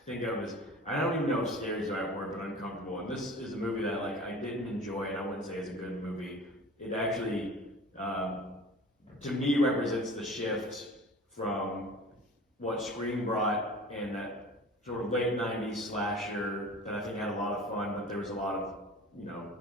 think of is, I don't even know if scary is the right word, but uncomfortable. And this is a movie that like I didn't enjoy, and I wouldn't say is a good movie. It actually, to me, represents the shift from what Scream brought and that sort of late 90s slasher that I think had a lot of fun, but there was a lot of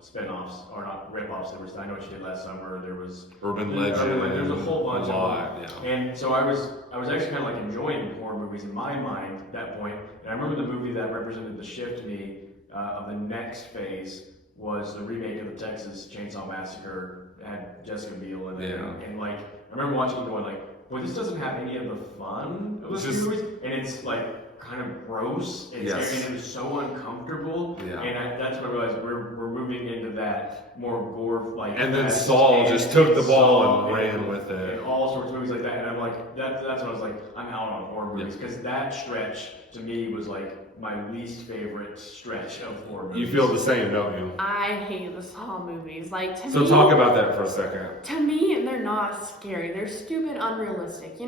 spin-offs, or not rip-offs. There was I Know What You Did Last Summer. There was Urban Legend. There was a whole bunch of them. Yeah. And so I was actually kind of like enjoying horror movies in my mind at that point. And I remember the movie that represented the shift to me of the next phase was the remake of the Texas Chainsaw Massacre. It had Jessica Biel in it, and like I remember watching it going like, boy, this doesn't have any of the fun of those movies, and it's like kind of gross and scary, and it was so uncomfortable. Yeah. And that's when I realized we're moving into that more gore like. And then Saul just took the ball and ran with it. And all sorts of movies like that, and I'm like, that's when I was like, I'm out on horror movies, because that stretch to me was like my least favorite stretch of horror movies. You feel the same, don't you? I hate the Saw movies. Like to so me, talk about that for a second. To me, they're not scary. They're stupid, unrealistic.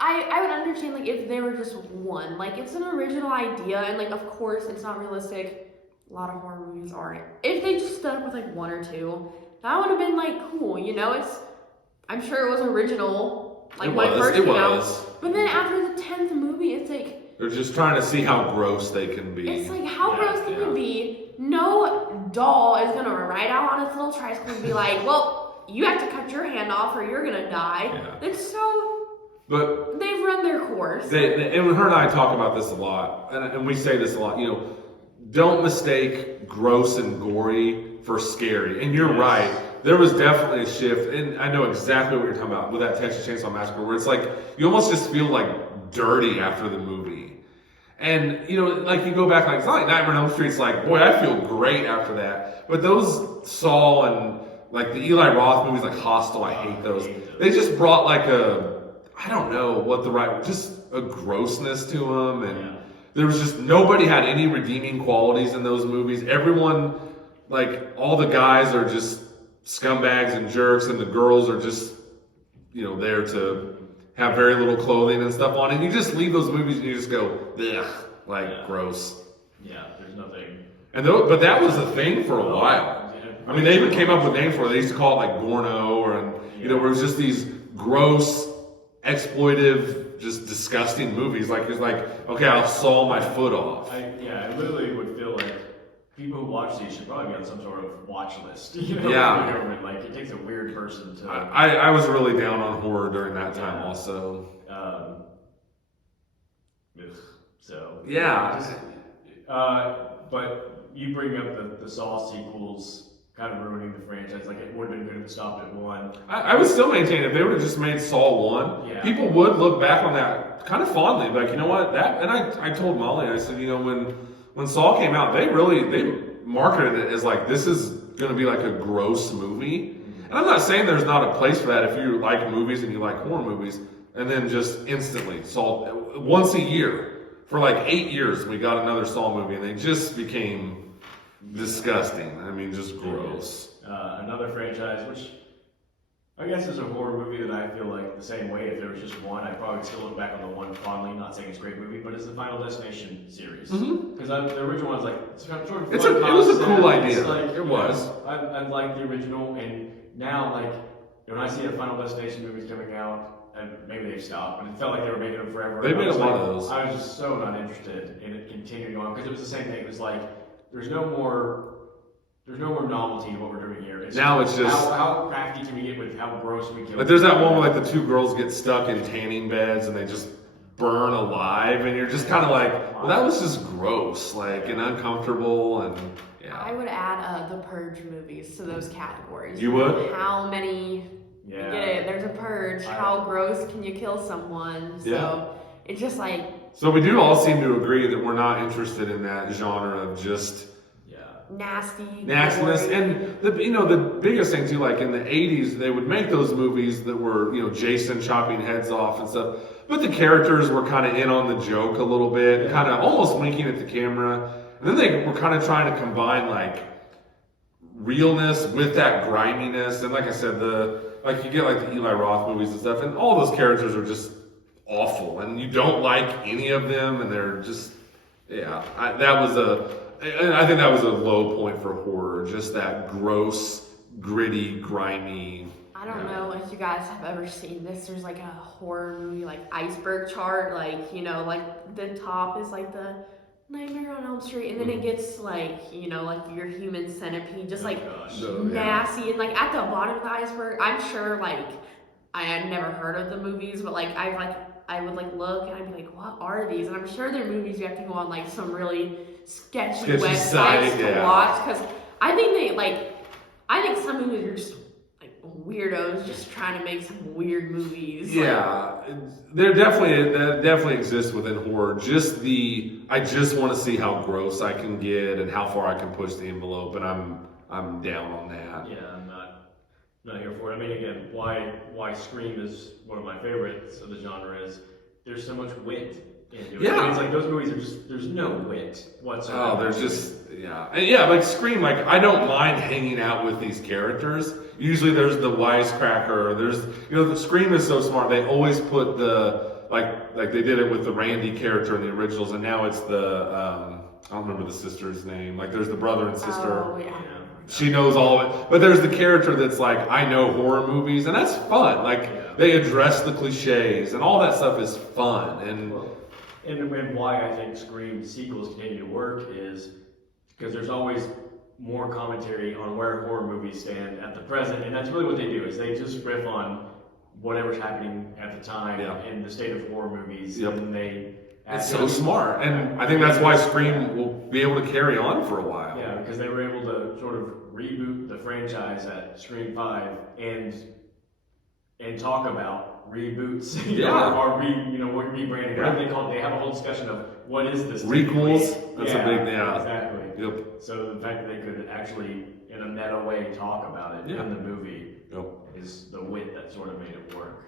I would understand like if they were just one. Like it's an original idea, and like of course it's not realistic. A lot of horror movies aren't. If they just stuck with like one or two, that would have been like cool. I'm sure it was original. Like when it first came out. But then after the 10th movie, it's like they're just trying to see how gross they can be. It's like how gross can you be? No doll is gonna ride out on its little tricycle and be like, well, you have to cut your hand off or you're gonna die. Yeah. It's so But they've run their course. and her and I talk about this a lot, and we say this a lot. Don't mistake gross and gory for scary. And you're right. There was definitely a shift, and I know exactly what you're talking about with that Texas Chainsaw Massacre, where it's like you almost just feel like dirty after the movie. And like you go back, like it's not like Nightmare on Elm Street's like, boy, I feel great after that. But those Saw and like the Eli Roth movies, like Hostel, I hate those. They just brought like I don't know what just a grossness to them, and there was just nobody had any redeeming qualities in those movies. Everyone, like all the guys are just scumbags and jerks, and the girls are just there to have very little clothing and stuff on, and you just leave those movies and you just go, ugh, gross. Yeah, there's nothing. But that was a thing for a while. I mean, they even came up with names for it. They used to call it like Gorno, where it was just these gross, exploitive, just disgusting movies. Like it's like, okay, I'll saw my foot off. I literally would feel like people who watch these should probably be on some sort of watch list. Yeah. Like it takes a weird person to. I was really down on horror during that time also. So. Yeah. But you bring up the Saw sequels kind of ruining the franchise. Like it would have been good if it stopped at one. I would still maintain if they would have just made Saw 1, people would look back on that kind of fondly, like, you know what, that, and I told Molly, I said, when Saw came out, they marketed it as like, this is going to be like a gross movie. And I'm not saying there's not a place for that if you like movies and you like horror movies, and then just instantly Saw, once a year, for like 8 years, we got another Saw movie, and they just became disgusting. I mean, just gross. Another franchise, which I guess is a horror movie that I feel like the same way. If there was just one, I'd probably still look back on the one fondly. Not saying it's a great movie, but it's the Final Destination series. Because the original one's like it's kind of sort of. It was a cool idea. Like, it was. I like the original, and now like when I see the Final Destination movies coming out, and maybe they've stopped, but it felt like they were making them forever. They made a lot of those. I was just so not interested in it continuing on because it was the same thing. It was like there's no more novelty in what we're doing here. It's just how crafty can we get with how gross we kill. Like there's that one where like the two girls get stuck in tanning beds and they just burn alive, and you're just kind of like, well, that was just gross, like, and uncomfortable, and yeah. I would add the Purge movies to those categories. You would? How many? Yeah. You get it? There's a purge. How gross can you kill someone? So it's just like. So we do all seem to agree that we're not interested in that genre of just nastiness. And the biggest thing too, like in the 80s, they would make those movies that were Jason chopping heads off and stuff, but the characters were kind of in on the joke a little bit, kind of almost winking at the camera, and then they were kind of trying to combine like realness with that griminess. And like I said, you get like the Eli Roth movies and stuff, and all those characters are just awful, and you don't like any of them, and they're just I think that was a low point for horror, just that gross, gritty, grimy. I don't know if you guys have ever seen this. There's like a horror movie, like Iceberg Chart, like the top is like the Nightmare on Elm Street, and then it gets like like your Human Centipede, just like nasty, and like at the bottom of the iceberg. I'm sure like I had never heard of the movies, but like I would like look and I'd be like, what are these? And I'm sure they're movies you have to go on like some really sketchy websites to watch, because I think some movies are just like weirdos just trying to make some weird movies. Yeah, that definitely exists within horror. I just want to see how gross I can get and how far I can push the envelope, and I'm down on that. Yeah, I'm not here for it. I mean, again, why Scream is one of my favorites of the genre is there's so much wit into it. Yeah. I mean, it's like those movies are just, there's no wit whatsoever. Oh, there's just, like Scream, like I don't mind hanging out with these characters. Usually there's the wisecracker, there's, the Scream is so smart, they always put the, like they did it with the Randy character in the originals, and now it's the, I don't remember the sister's name, like there's the brother and sister. Oh, yeah. She knows all of it, but there's the character that's like, I know horror movies, and that's fun. Like they address the cliches, and all that stuff is fun. And why I think Scream sequels continue to work is because there's always more commentary on where horror movies stand at the present, and that's really what they do. Is they just riff on whatever's happening at the time Yeah. in the state of horror movies, Yep. and they. It's so smart, and I think that's why Scream will be able to carry on for a while. Yeah, because they were able to sort of reboot the franchise at Scream 5 and talk about reboots. Yeah. or rebranding. Yeah. Whatever they call it. They have a whole discussion of what is this? Requels. technically? That's a big yeah. Exactly. Yep. So the fact that they could actually, in a meta way, talk about it Yeah. in the movie Yep. is the wit that sort of made it work.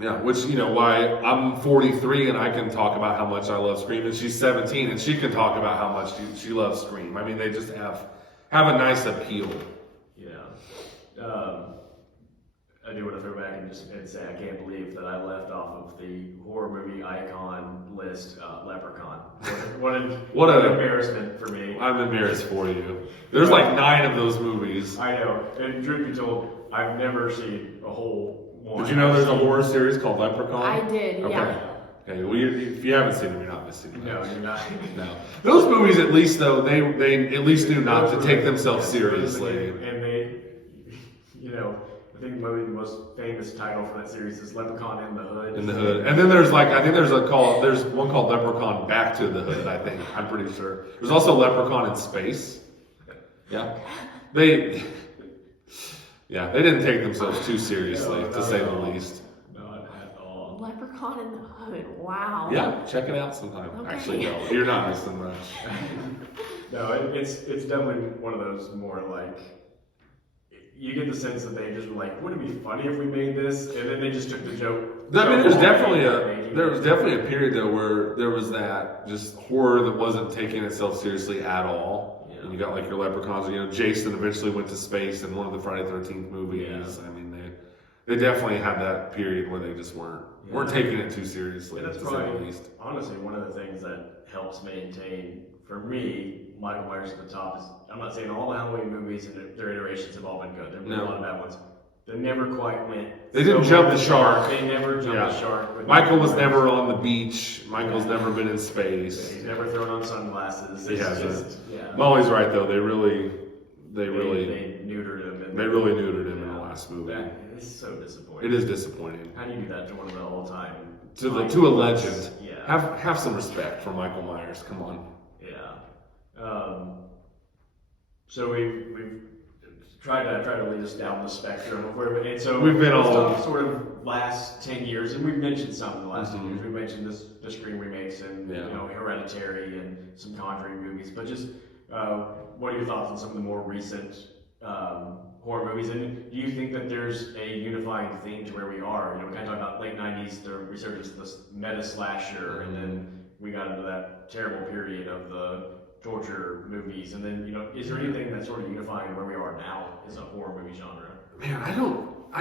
Yeah, which, why I'm 43 and I can talk about how much I love Scream, and she's 17 and she can talk about how much she loves Scream. I mean, they just have a nice appeal. Yeah. I do want to throw back and say I can't believe that I left off of the horror movie icon list Leprechaun. What an embarrassment for me. I'm embarrassed for you. There's like 9 of those movies. I know. And truth be told, I've never seen a whole one. Did you know there's a horror series called Leprechaun? I did, Okay. yeah. Okay, well, if you haven't seen them, you're not missing much. No, you're not. No. Those movies, at least, though, they at least knew not to take themselves seriously. And they, I think maybe the most famous title for that series is Leprechaun in the Hood. In the Hood. And then there's there's one called Leprechaun Back to the Hood, I think. I'm pretty sure. There's also Leprechaun in Space. Yeah. They didn't take themselves too seriously, to say the least. Not at all. Leprechaun in the Hood. Wow. Yeah, check it out sometime. Okay. Actually, no, you're not missing much. No, it's definitely one of those more like, you get the sense that they just were like, wouldn't it be funny if we made this? And then they just took the joke. I mean, there was definitely a a period though where there was that just horror that wasn't taking itself seriously at all. Yeah. And you got like your Leprechauns. Jason eventually went to space in one of the Friday the 13th movies. Yeah. I mean, they definitely had that period where they just weren't taking it too seriously. And that's to say the probably, least. honestly, one of the things that helps maintain, for me, Michael Myers at the top is, I'm not saying all the Halloween movies and their iterations have all been good. There have been a lot of bad ones. They never quite went. They didn't jump the shark. They never jumped the shark. Michael was never on the beach. Michael's never been in space. He's never thrown on sunglasses. He hasn't. Just, yeah. Molly's right though. They really neutered him. They really neutered him in the last movie. It's so disappointing. It is disappointing. How do you do that to one of the all-time? To a legend. Yeah. Have some respect for Michael Myers. Come on. Yeah. So we've tried to lead us down the spectrum of where, and so we've been let's all talk sort of last 10 years, and we've mentioned some in the last 10 years. We mentioned the Scream remakes and Hereditary and some Conjuring movies, but just what are your thoughts on some of the more recent horror movies? And do you think that there's a unifying theme to where we are? We kind of talked about late 90s, the resurgence of the meta slasher, and then we got into that terrible period of the torture movies, and then is there anything that's sort of unifying where we are now as a horror movie genre? Man, I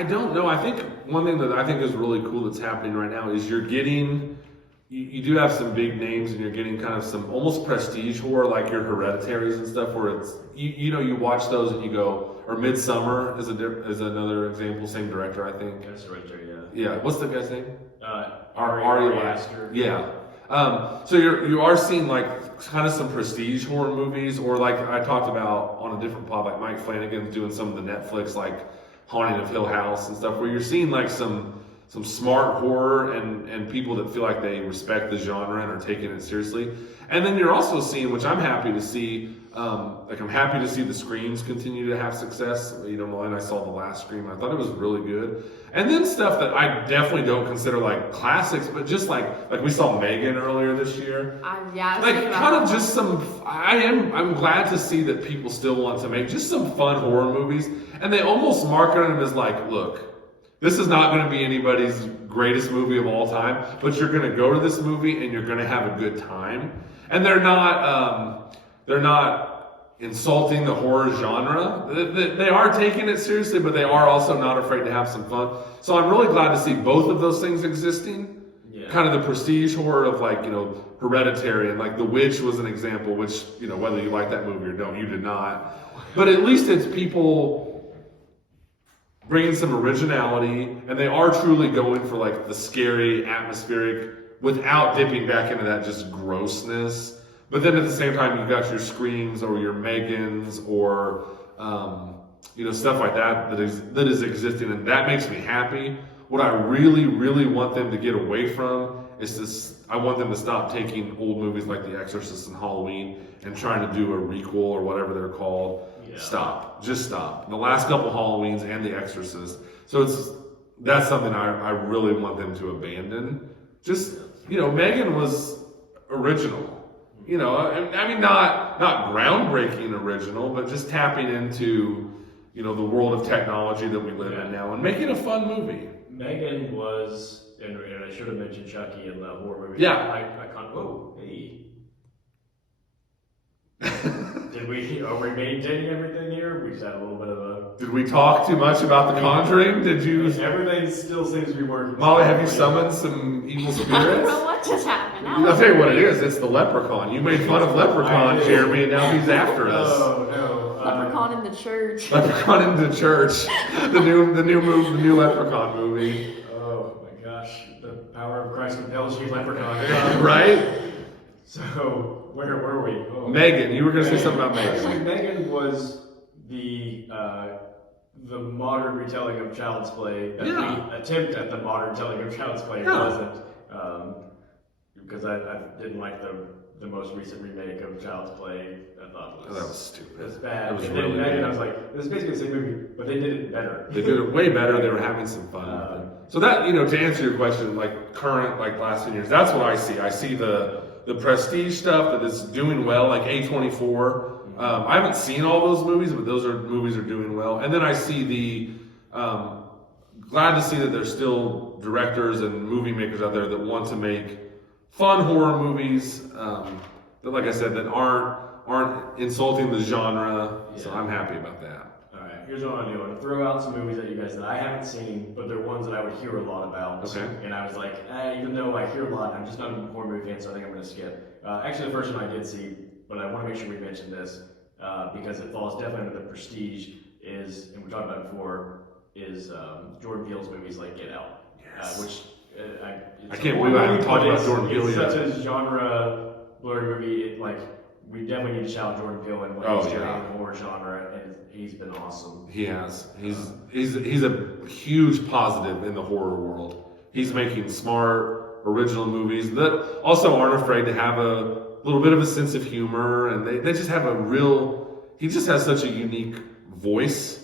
don't know. I think one thing that I think is really cool that's happening right now is you're getting you do have some big names, and you're getting kind of some almost prestige horror, like your Hereditaries and stuff, where it's you watch those and you go, or Midsummer is another example, same director, I think. That's Hereditary, yeah. Yeah, what's the guy's name? Ari Aster. Yeah. So you are seeing like kind of some prestige horror movies, or like I talked about on a different pod, like Mike Flanagan's doing some of the Netflix like Haunting of Hill House and stuff, where you're seeing like some smart horror and people that feel like they respect the genre and are taking it seriously. And then you're also seeing, which I'm happy to see, I'm happy to see the Screams continue to have success. Molly and I saw the last Scream. I thought it was really good. And then stuff that I definitely don't consider like classics, but just like we saw Megan earlier this year. Like kind of just some. I'm glad to see that people still want to make just some fun horror movies, and they almost market them as like, look, this is not going to be anybody's greatest movie of all time, but you're going to go to this movie and you're going to have a good time. And they're not insulting the horror genre. They are taking it seriously, but they are also not afraid to have some fun. So I'm really glad to see both of those things existing. Yeah. Kind of the prestige horror of like, Hereditary, and like The Witch was an example, which, whether you like that movie or don't, you did not. But at least it's people bringing some originality, and they are truly going for like the scary, atmospheric, without dipping back into that just grossness. But then at the same time, you've got your Screams or your Megans or stuff like that is existing, and that makes me happy. What I really, really want them to get away from is this. I want them to stop taking old movies like The Exorcist and Halloween and trying to do a requel or whatever they're called. Yeah. Stop. Just stop. The last couple Halloweens and The Exorcist. So that's something I really want them to abandon. Just, Megan was original. I mean, not groundbreaking original, but just tapping into, the world of technology that we live in now and making a fun movie. Megan was, and I should have mentioned Chucky in the horror movie. Yeah. Oh, hey. Are we maintaining everything here? We just had a little bit of a... Did we talk too much about The Conjuring? Did you... Everything still seems to be working. Molly, have you summoned some evil spirits? I don't know what just happened. I'll tell you what it is. It's the leprechaun. You made fun of Leprechaun, Jeremy, and now he's after us. Oh, no. Leprechaun in the church. Leprechaun in the church. The new Leprechaun movie. Oh, my gosh. The power of Christ compels you, Leprechaun. Right? So, where were we? Oh. Megan, you were going to say something about Actually, Megan. Megan was the modern retelling of Child's Play. The attempt at the modern telling of Child's Play wasn't. Because I didn't like the most recent remake of Child's Play. I thought that was stupid. It was bad. That was and really then Megan, bad. I was like, it was basically the same movie, but they did it better. They did it way better. They were having some fun with it. So that, to answer your question, like current, like last 10 years, that's what I see. I see the prestige stuff that is doing well, like A24. I haven't seen all those movies, but those movies are doing well. And then I see glad to see that there's still directors and movie makers out there that want to make fun horror movies that, like I said, that aren't insulting the genre. Yeah. So I'm happy about that. All right, here's what I'm going to do. I'm going to throw out some movies at you guys that I haven't seen, but they're ones that I would hear a lot about. Okay. And I was like, even though I hear a lot, I'm just not a horror movie fan, so I think I'm going to skip. Actually, the first one I did see, but I want to make sure we mention this because it falls definitely under the prestige, and we talked about it before, is Jordan Peele's movies like Get Out. Yes. Which I can't believe I haven't talked about Jordan Peele yet. It's such a genre blurry movie. We definitely need to shout Jordan Peele and what he's doing in the horror genre, and he's been awesome. He has. He's a huge positive in the horror world. He's making smart, original movies that also aren't afraid to have a little bit of a sense of humor, and they just have he just has such a unique voice,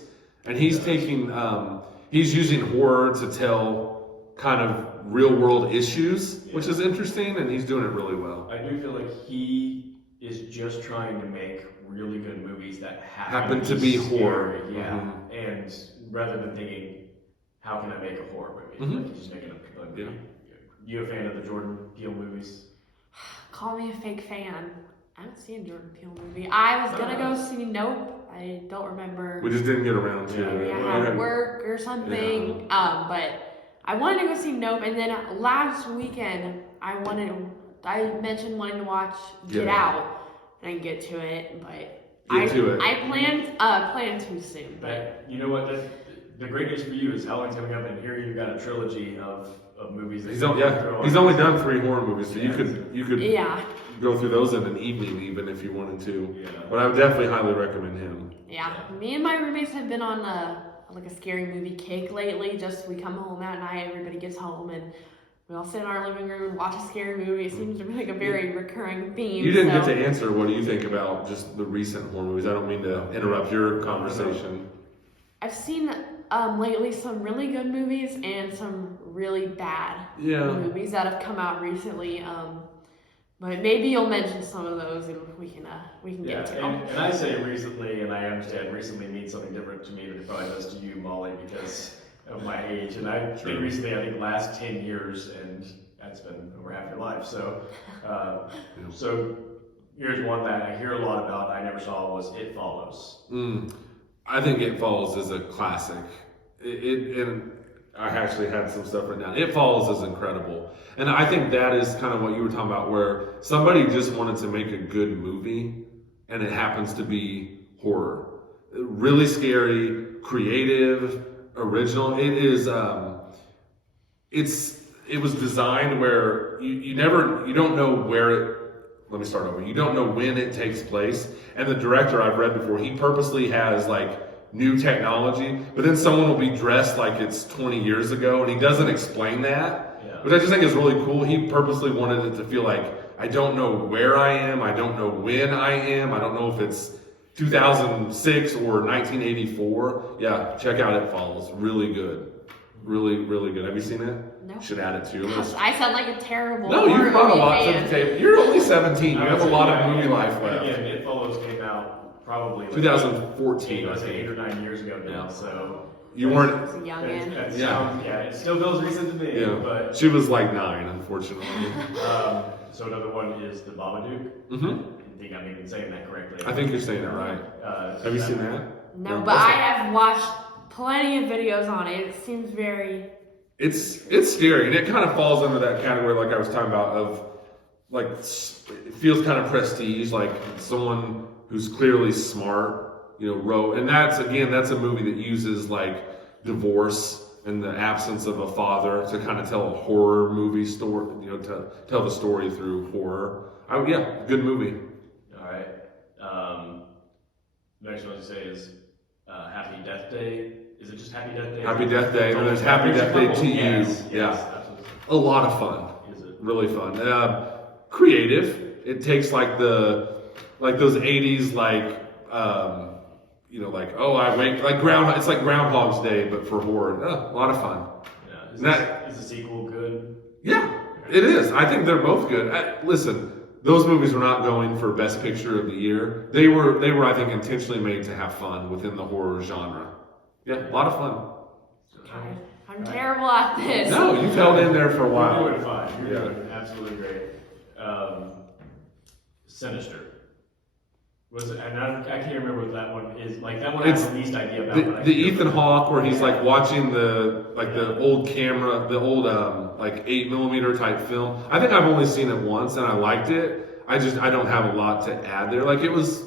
and he's he's using horror to tell kind of real world issues, which is interesting, and he's doing it really well. I do feel like he is just trying to make really good movies that happen to be horror. Yeah. Mm-hmm. And rather than thinking, how can I make a horror movie? Mm-hmm. Like he's just making a movie. Yeah. You a fan of the Jordan Peele movies? Call me a fake fan. I haven't seen a Jordan Peele movie. I was gonna go see Nope. I don't remember. We just didn't get around to it. I had work or something. Yeah. But I wanted to go see Nope, and then last weekend I mentioned wanting to watch Get Out. I didn't get to it, but I planned too soon. But you know what? The great news for you is Halloween's coming up, and here you've got a trilogy of movies. He's only done 3 horror movies, so you could go through those in an evening even if you wanted to. Yeah. But I would definitely highly recommend him. Yeah, me and my roommates have been on a scary movie kick lately. Just we come home at night, everybody gets home, and we all sit in our living room and watch a scary movie. It seems to be like a very recurring theme. You didn't get to answer. What do you think about just the recent horror movies? I don't mean to interrupt your conversation. I've seen lately some really good movies and some really bad movies that have come out recently. But maybe you'll mention some of those and we can get to them. And I say recently, and I understand recently means something different to me than it probably does to you, Molly, because of my age. And I think recently, last 10 years, and that's been over half your life. So, so here's one that I hear a lot about, I never saw, was It Follows. I think It Follows is a classic. And I actually had some stuff written down. It Follows is incredible. And I think that is kind of what you were talking about, where somebody just wanted to make a good movie, and it happens to be horror. Really scary, creative, original. It is, it was designed where you don't know let me start over. You don't know when it takes place. And the director, I've read before, he purposely has like new technology, but then someone will be dressed like it's 20 years ago, and he doesn't explain that, which I just think is really cool. He purposely wanted it to feel like, I don't know where I am, I don't know when I am, I don't know if it's 2006 or 1984. Yeah, check out It Follows. Really good. Really, really good. Have you seen it? No. Should add it to your list. I sound like a terrible. No, you've brought a movie lot to fan. the table. You're only 17. You have a lot of movie life And left. again, It Follows came out probably like 2014, I I say 8 or think. 9 years ago now. So You weren't. I was a youngin. it still feels recent to me. Yeah, But she was like 9, unfortunately. so another one is The Babadook. Mm-hmm. I think I'm even saying that correctly. I think you're saying it right. Have you seen that? No, but I have watched plenty of videos on it. It seems very. It's scary, and it kind of falls under that category, like I was talking about, of like it feels kind of prestige, like someone who's clearly smart, and that's a movie that uses like divorce and the absence of a father to kind of tell a horror movie story, to tell the story through horror. Good movie. All right. Next one to say is Happy Death Day. Is it just Happy Death Day? Happy Death Day, and there's Happy Death Day to Yes, You. Yeah, absolutely. a lot of fun. Is it? Really fun. Creative. It takes like those 80s I wake it's like Groundhog's Day but for horror. A lot of fun. Yeah. Is the sequel good? Yeah, it is. I think they're both good. Listen, those movies were not going for Best Picture of the Year. They were I think intentionally made to have fun within the horror genre. Yeah, a lot of fun. I'm terrible at this. No, you've held in there for a while. You're doing fine. You're Yeah. doing absolutely great. Sinister. Was it? And I can't remember what that one is. Like that one I have the least idea about. but I The can't Ethan remember. Hawke where he's like watching the old camera, the old 8mm type film. I think I've only seen it once and I liked it. I don't have a lot to add there. Like it was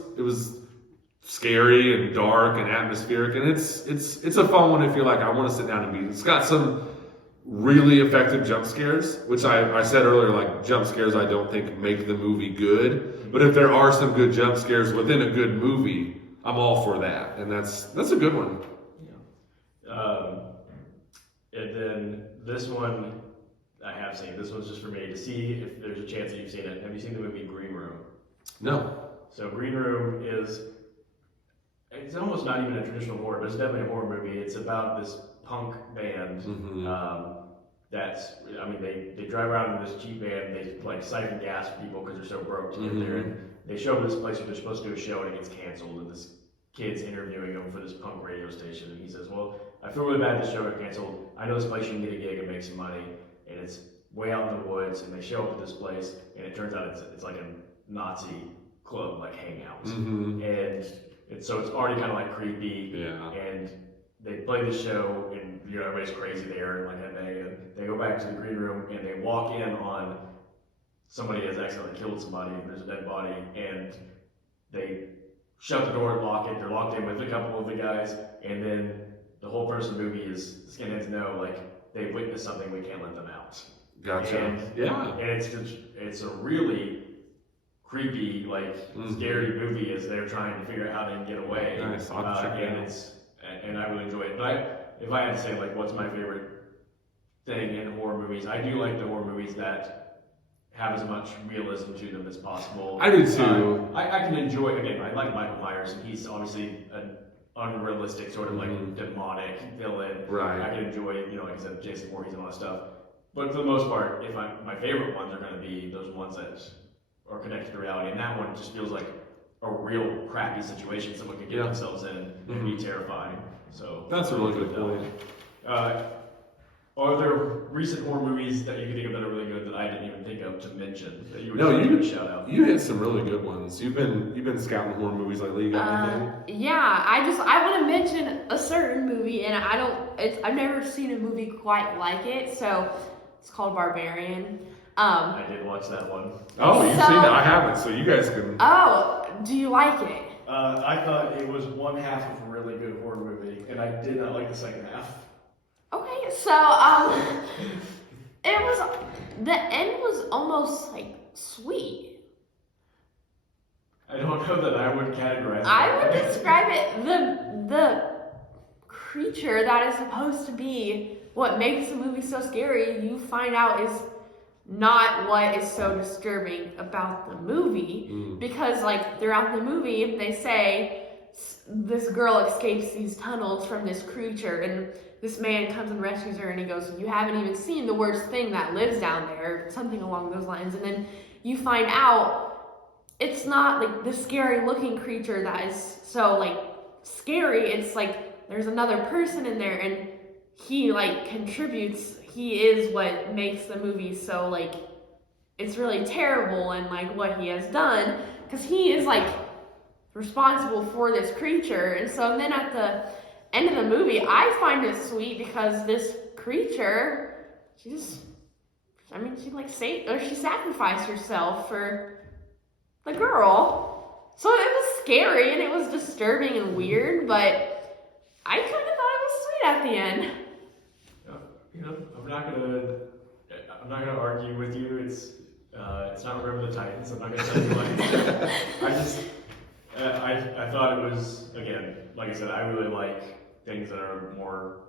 scary and dark and atmospheric, and it's a fun one if you're like, I want to sit down and be. It's got some really effective jump scares, which I said earlier, like jump scares I don't think make the movie good. But if there are some good jump scares within a good movie, I'm all for that, and that's a good one. Yeah. And then this one I have seen. This one's just for me to see if there's a chance that you've seen it. Have you seen the movie Green Room? No. So Green Room it's almost not even a traditional horror, but it's definitely a horror movie. It's about this punk band they drive around in this cheap van. They like siphon gas for people because they're so broke to get there. And they show up at this place where they're supposed to do a show and it gets canceled. And this kid's interviewing him for this punk radio station. And he says, well, I feel really bad this show got canceled. I know this place you can get a gig and make some money. And it's way out in the woods. And they show up at this place and it turns out it's like a Nazi club, like hangout. And so it's already kind of like creepy. Yeah. And they play the show, and everybody's crazy there, and like that day, and they go back to the green room, and they walk in on somebody has accidentally killed somebody, and there's a dead body, and they shut the door and lock it. They're locked in with a couple of the guys, and then the whole purpose of the movie is the skinheads know, like, they witnessed something, we can't let them out. Gotcha. And it's a really creepy, like, scary movie as they're trying to figure out how they can get away. Nice. I'll check it out. And I really enjoy it. But if I had to say, like, what's my favorite thing in horror movies, I do like the horror movies that have as much realism to them as possible. I do too. I can enjoy, again, I like Michael Myers, and he's obviously an unrealistic sort of like demonic villain. Right. I can enjoy, like I said, Jason Voorhees and all that stuff. But for the most part, my favorite ones are going to be those ones that are connected to reality, and that one just feels like a real crappy situation someone could get themselves in and be terrifying. So that's a really good point. Are there recent horror movies that you can think of that are really good that I didn't even think of to mention that you would give a shout out? You hit some really good ones. You've been scouting horror movies lately. You got anything? Yeah, I want to mention a certain movie, and I've never seen a movie quite like it. So it's called Barbarian. I did watch that one. Oh, you've seen it? I haven't, so you guys can. Oh, do you like it? I thought it was one half of a really good horror movie, and I did not like the second half. Okay, so the end was almost like sweet. I don't know that I would categorize it. I would describe it the creature that is supposed to be what makes the movie so scary, you find out is not what is so disturbing about the movie. Because like throughout the movie they say this girl escapes these tunnels from this creature, and this man comes and rescues her, and he goes, you haven't even seen the worst thing that lives down there, something along those lines. And then you find out it's not like the scary looking creature that is so like scary. It's like there's another person in there, and he like contributes. He is what makes the movie so like it's really terrible, and like what he has done, because he is like responsible for this creature. And so then at the end of the movie, I find it sweet because this creature, she like she sacrificed herself for the girl. So it was scary and it was disturbing and weird, but I kind of thought it was sweet at the end. You know, I'm not gonna argue with you. It's not Remember the Titans. I'm not gonna tell you like. I thought it was, again, like I said, I really like things that are more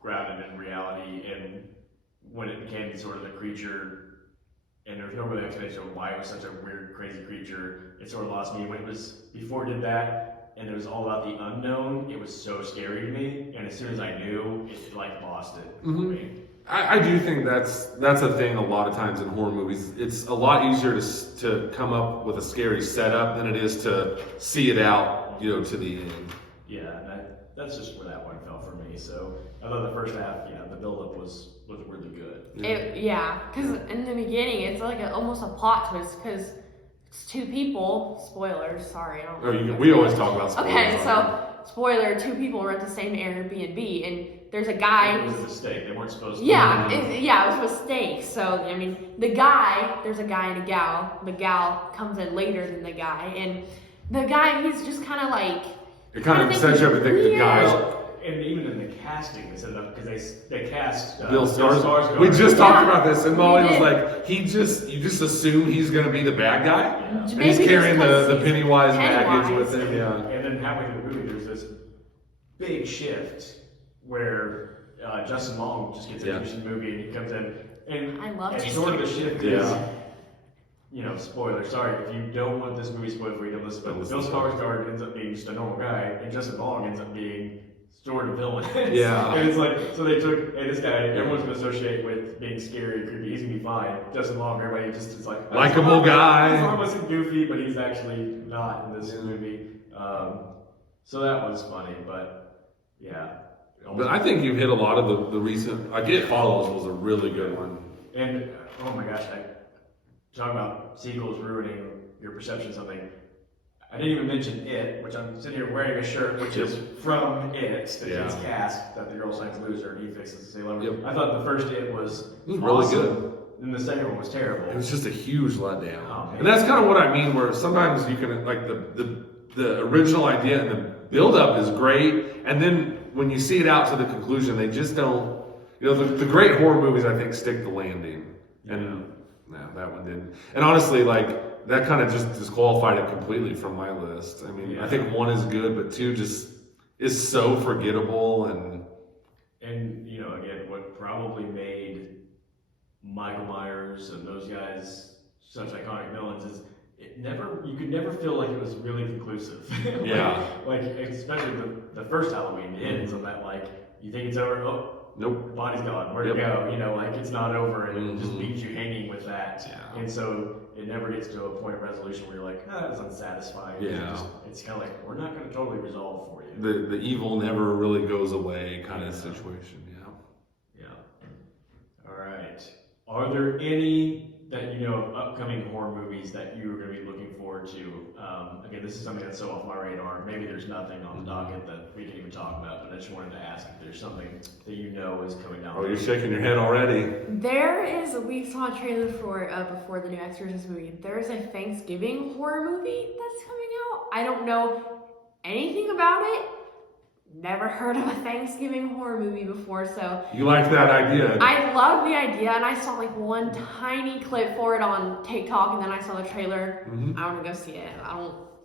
grounded in reality, and when it became sort of the creature, and there was no really explanation of why it was such a weird, crazy creature, it sort of lost me. When it was, before it did that, and it was all about the unknown, it was so scary to me, and as soon as I knew, it like lost it for me. I do think that's a thing a lot of times in horror movies. It's a lot easier to come up with a scary setup than it is to see it out, to the end. Yeah, and that's just where that one fell for me. So I thought the first half, the build-up was really good. Because in the beginning, it's like almost a plot twist, because it's two people, spoilers, sorry. We always talk about spoilers. Okay, so, spoiler, two people rent the same Airbnb, and there's a guy. It was a mistake. They weren't supposed to. It was a mistake. So, I mean, there's a guy and a gal. The gal comes in later than the guy, and the guy, he's just kind of like. It kind of sets you up to think the guys. And even in the casting, they set it up because they cast Bill Skarsgård. We just talked about this, and Molly was like, you just assume he's going to be the bad guy, and he's carrying the Pennywise baggage with him. Yeah. And then halfway through the movie, there's this big shift where Justin Long just gets introduced in the movie, and he comes in, and I love and sort of the shift is, spoiler. Sorry if you don't want this movie spoiled for you, don't listen. But Bill Skarsgård ends up being just a normal guy, and Justin Long ends up being sort of villain. Yeah. And it's like, so they took, hey, this guy, everyone's gonna associate with being scary, creepy, he's gonna be fine. Justin Long, everybody just is like, likable guy. He's almost goofy, but he's actually not in this movie. So that was funny, but yeah. But I think you've hit a lot of the recent, like It Follows was a really good one. And, oh my gosh, talking about sequels ruining your perception of something. I didn't even mention It, which I'm sitting here wearing a shirt, which is from It, the kid's cast that the girl signs loser and he fixes to say love. Yep. I thought the first It was really awesome, good. And the second one was terrible. It was just a huge letdown. Oh, and that's kind of what I mean, where sometimes you can, like, the original idea and the build-up is great, and then when you see it out to the conclusion, they just don't, the great horror movies, I think, stick the landing. And no, that one didn't. And honestly, like, that kind of just disqualified it completely from my list. I mean, I think 1 is good, but 2 just is so forgettable. And again, what probably made Michael Myers and those guys such iconic villains is you could never feel like it was really conclusive. like especially the first Halloween ends on that, like, you think it's over, nope, the body's gone, where'd it go? Like, it's not over, and it just leaves you hanging with that. And so it never gets to a point of resolution where you're like, it's unsatisfying. It's kind of like, we're not going to totally resolve for you. The evil never really goes away kind of situation. All right. Are there any that of upcoming horror movies that you are going to be looking forward to? Again, this is something that's so off my radar. Maybe there's nothing on the docket that we can even talk about, but I just wanted to ask if there's something that is coming down. Oh, you're shaking your head already. There is, we saw a trailer for before the new Exorcist movie. There's a Thanksgiving horror movie that's coming out. I don't know anything about it. Never heard of a Thanksgiving horror movie before, so. You like that idea? I love the idea, and I saw like one tiny clip for it on TikTok, and then I saw the trailer. I want to go see it.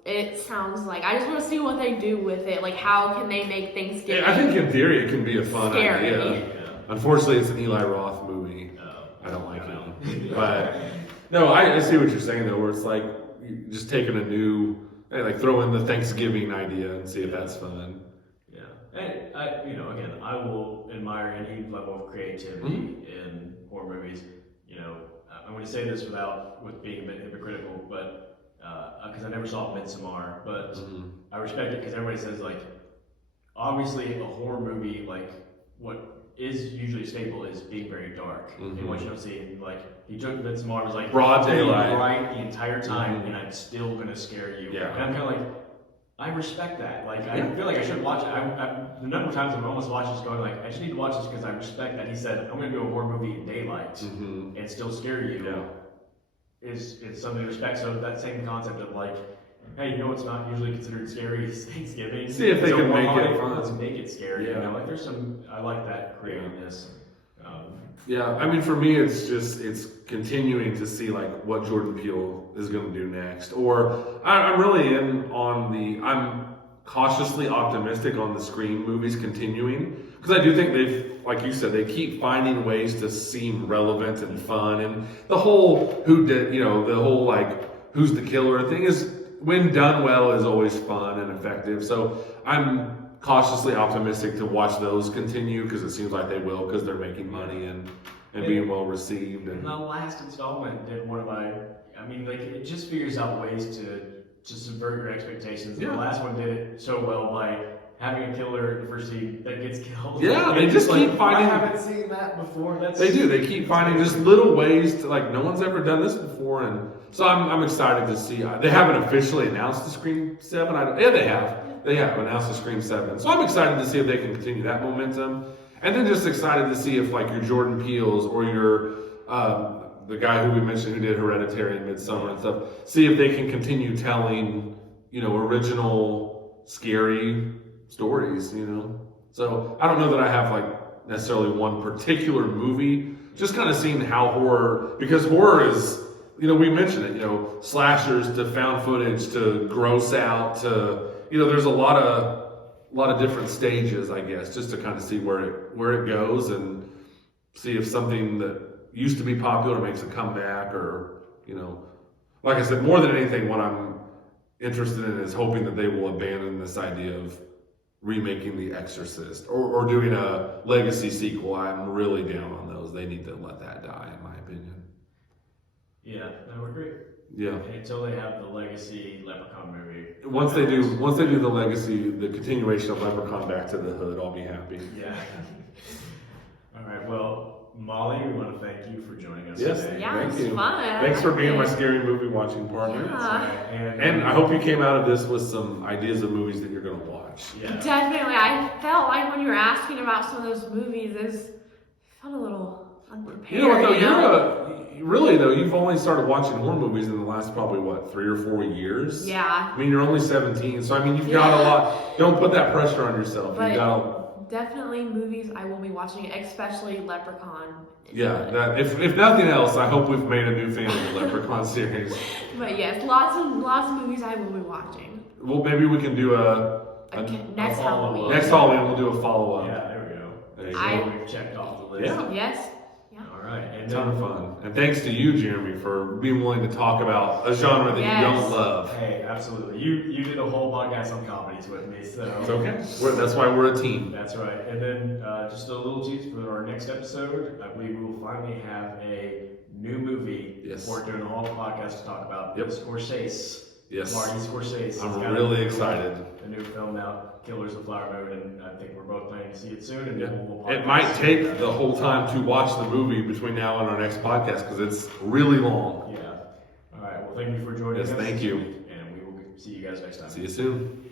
it sounds like. I just want to see what they do with it. Like, how can they make Thanksgiving I think in theory it can be a fun scary? idea. Yeah. Unfortunately, it's an Eli Roth movie. Oh, I don't like know. it. But no, I see what you're saying though, where it's like you just taking a new, like throw in the Thanksgiving idea and see if that's fun. Yeah, and again, I will admire any level of creativity in horror movies. I'm going to say this with being a bit hypocritical, but because I never saw Midsommar, but I respect it because everybody says like, obviously a horror movie, like what is usually a staple is being very dark and what you don't see. And like he took Midsommar, was like Broad daylight, right the entire time, and I'm still going to scare you. Yeah, and I'm kind of like, I respect that. Like, I feel like I should watch it. The number of times I've almost watched this going like, I just need to watch this because I respect that he said, I'm going to do a horror movie in daylight and still scare you. Yeah. Is something to respect. So that same concept of like, hey, it's not usually considered scary is Thanksgiving. See if they can make it fun. fun. Let's make it scary. Yeah. Like there's I like that creativeness. Yeah, I mean, for me, it's continuing to see like what Jordan Peele is going to do next, or I'm really I'm cautiously optimistic on the Scream movies continuing because I do think like you said, they keep finding ways to seem relevant and fun, and the whole the whole like who's the killer thing is when done well is always fun and effective. So I'm cautiously optimistic to watch those continue because it seems like they will because they're making money and being well received. And the last installment did it just figures out ways to subvert your expectations. Yeah. The last one did it so well by having a killer in the first scene that gets killed. Yeah, they just keep finding. I haven't seen that before. They do. They keep finding just little ways to like no one's ever done this before, and so I'm excited to see. They haven't officially announced the Scream 7. They have. They have announced the Scream 7. So I'm excited to see if they can continue that momentum. And then just excited to see if like your Jordan Peele's or your the guy who we mentioned who did Hereditary and Midsommar and stuff, see if they can continue telling, original scary stories, So I don't know that I have like necessarily one particular movie, just kind of seeing how because horror is, we mentioned it, slashers to found footage to gross out to, there's a lot of different stages, I guess, just to kind of see where it goes and see if something that used to be popular makes a comeback or, like I said, more than anything, what I'm interested in is hoping that they will abandon this idea of remaking The Exorcist or doing a legacy sequel. I'm really down on those. They need to let that die, in my opinion. Yeah, I would agree. Yeah. Until they have the legacy Leprechaun movie. Once they do the legacy, the continuation of Leprechaun Back to the Hood, I'll be happy. Yeah. All right. Well, Molly, we want to thank you for joining us Yes, today. Yeah, thank it's you. fun. Thanks for being my Yeah. scary movie watching partner. Yeah. And I hope you came out of this with some ideas of movies that you're going to watch. Yeah. Definitely. I felt like when you were asking about some of those movies, I felt a little unprepared. You know what though, you've only started watching horror movies in the last probably 3 or 4 years. Yeah. I mean, you're only 17, so I mean, you've got a lot. Don't put that pressure on yourself. But You got definitely movies I will be watching, especially Leprechaun. that if nothing else, I hope we've made a new fan of the Leprechaun series. But yes, lots of movies I will be watching. Well, maybe we can do Next Halloween. next Halloween. We'll do a follow up. Yeah, there we go. There you So go. we've checked off the list. Yeah. Yes. All right. And Ton of fun. And thanks to you, Jeremy, for being willing to talk about a genre that you don't love. Hey, absolutely. You did a whole podcast on comedies with me, so It's okay. That's why we're a team. that's right. And then just a little tease for our next episode. I believe we will finally have a new movie. Yes. We're doing a whole podcast to talk about. Yep. Scorsese. Yes. Marty Scorsese. I'm really excited. A new film out, Killers of the Flower Moon, and I think we're both planning to see it soon. And Yeah. we'll It might take the whole time to watch the movie between now and our next podcast because it's really long. Yeah. All right. Well, thank you for joining us. Yes, thank you. And we will see you guys next time. See you soon.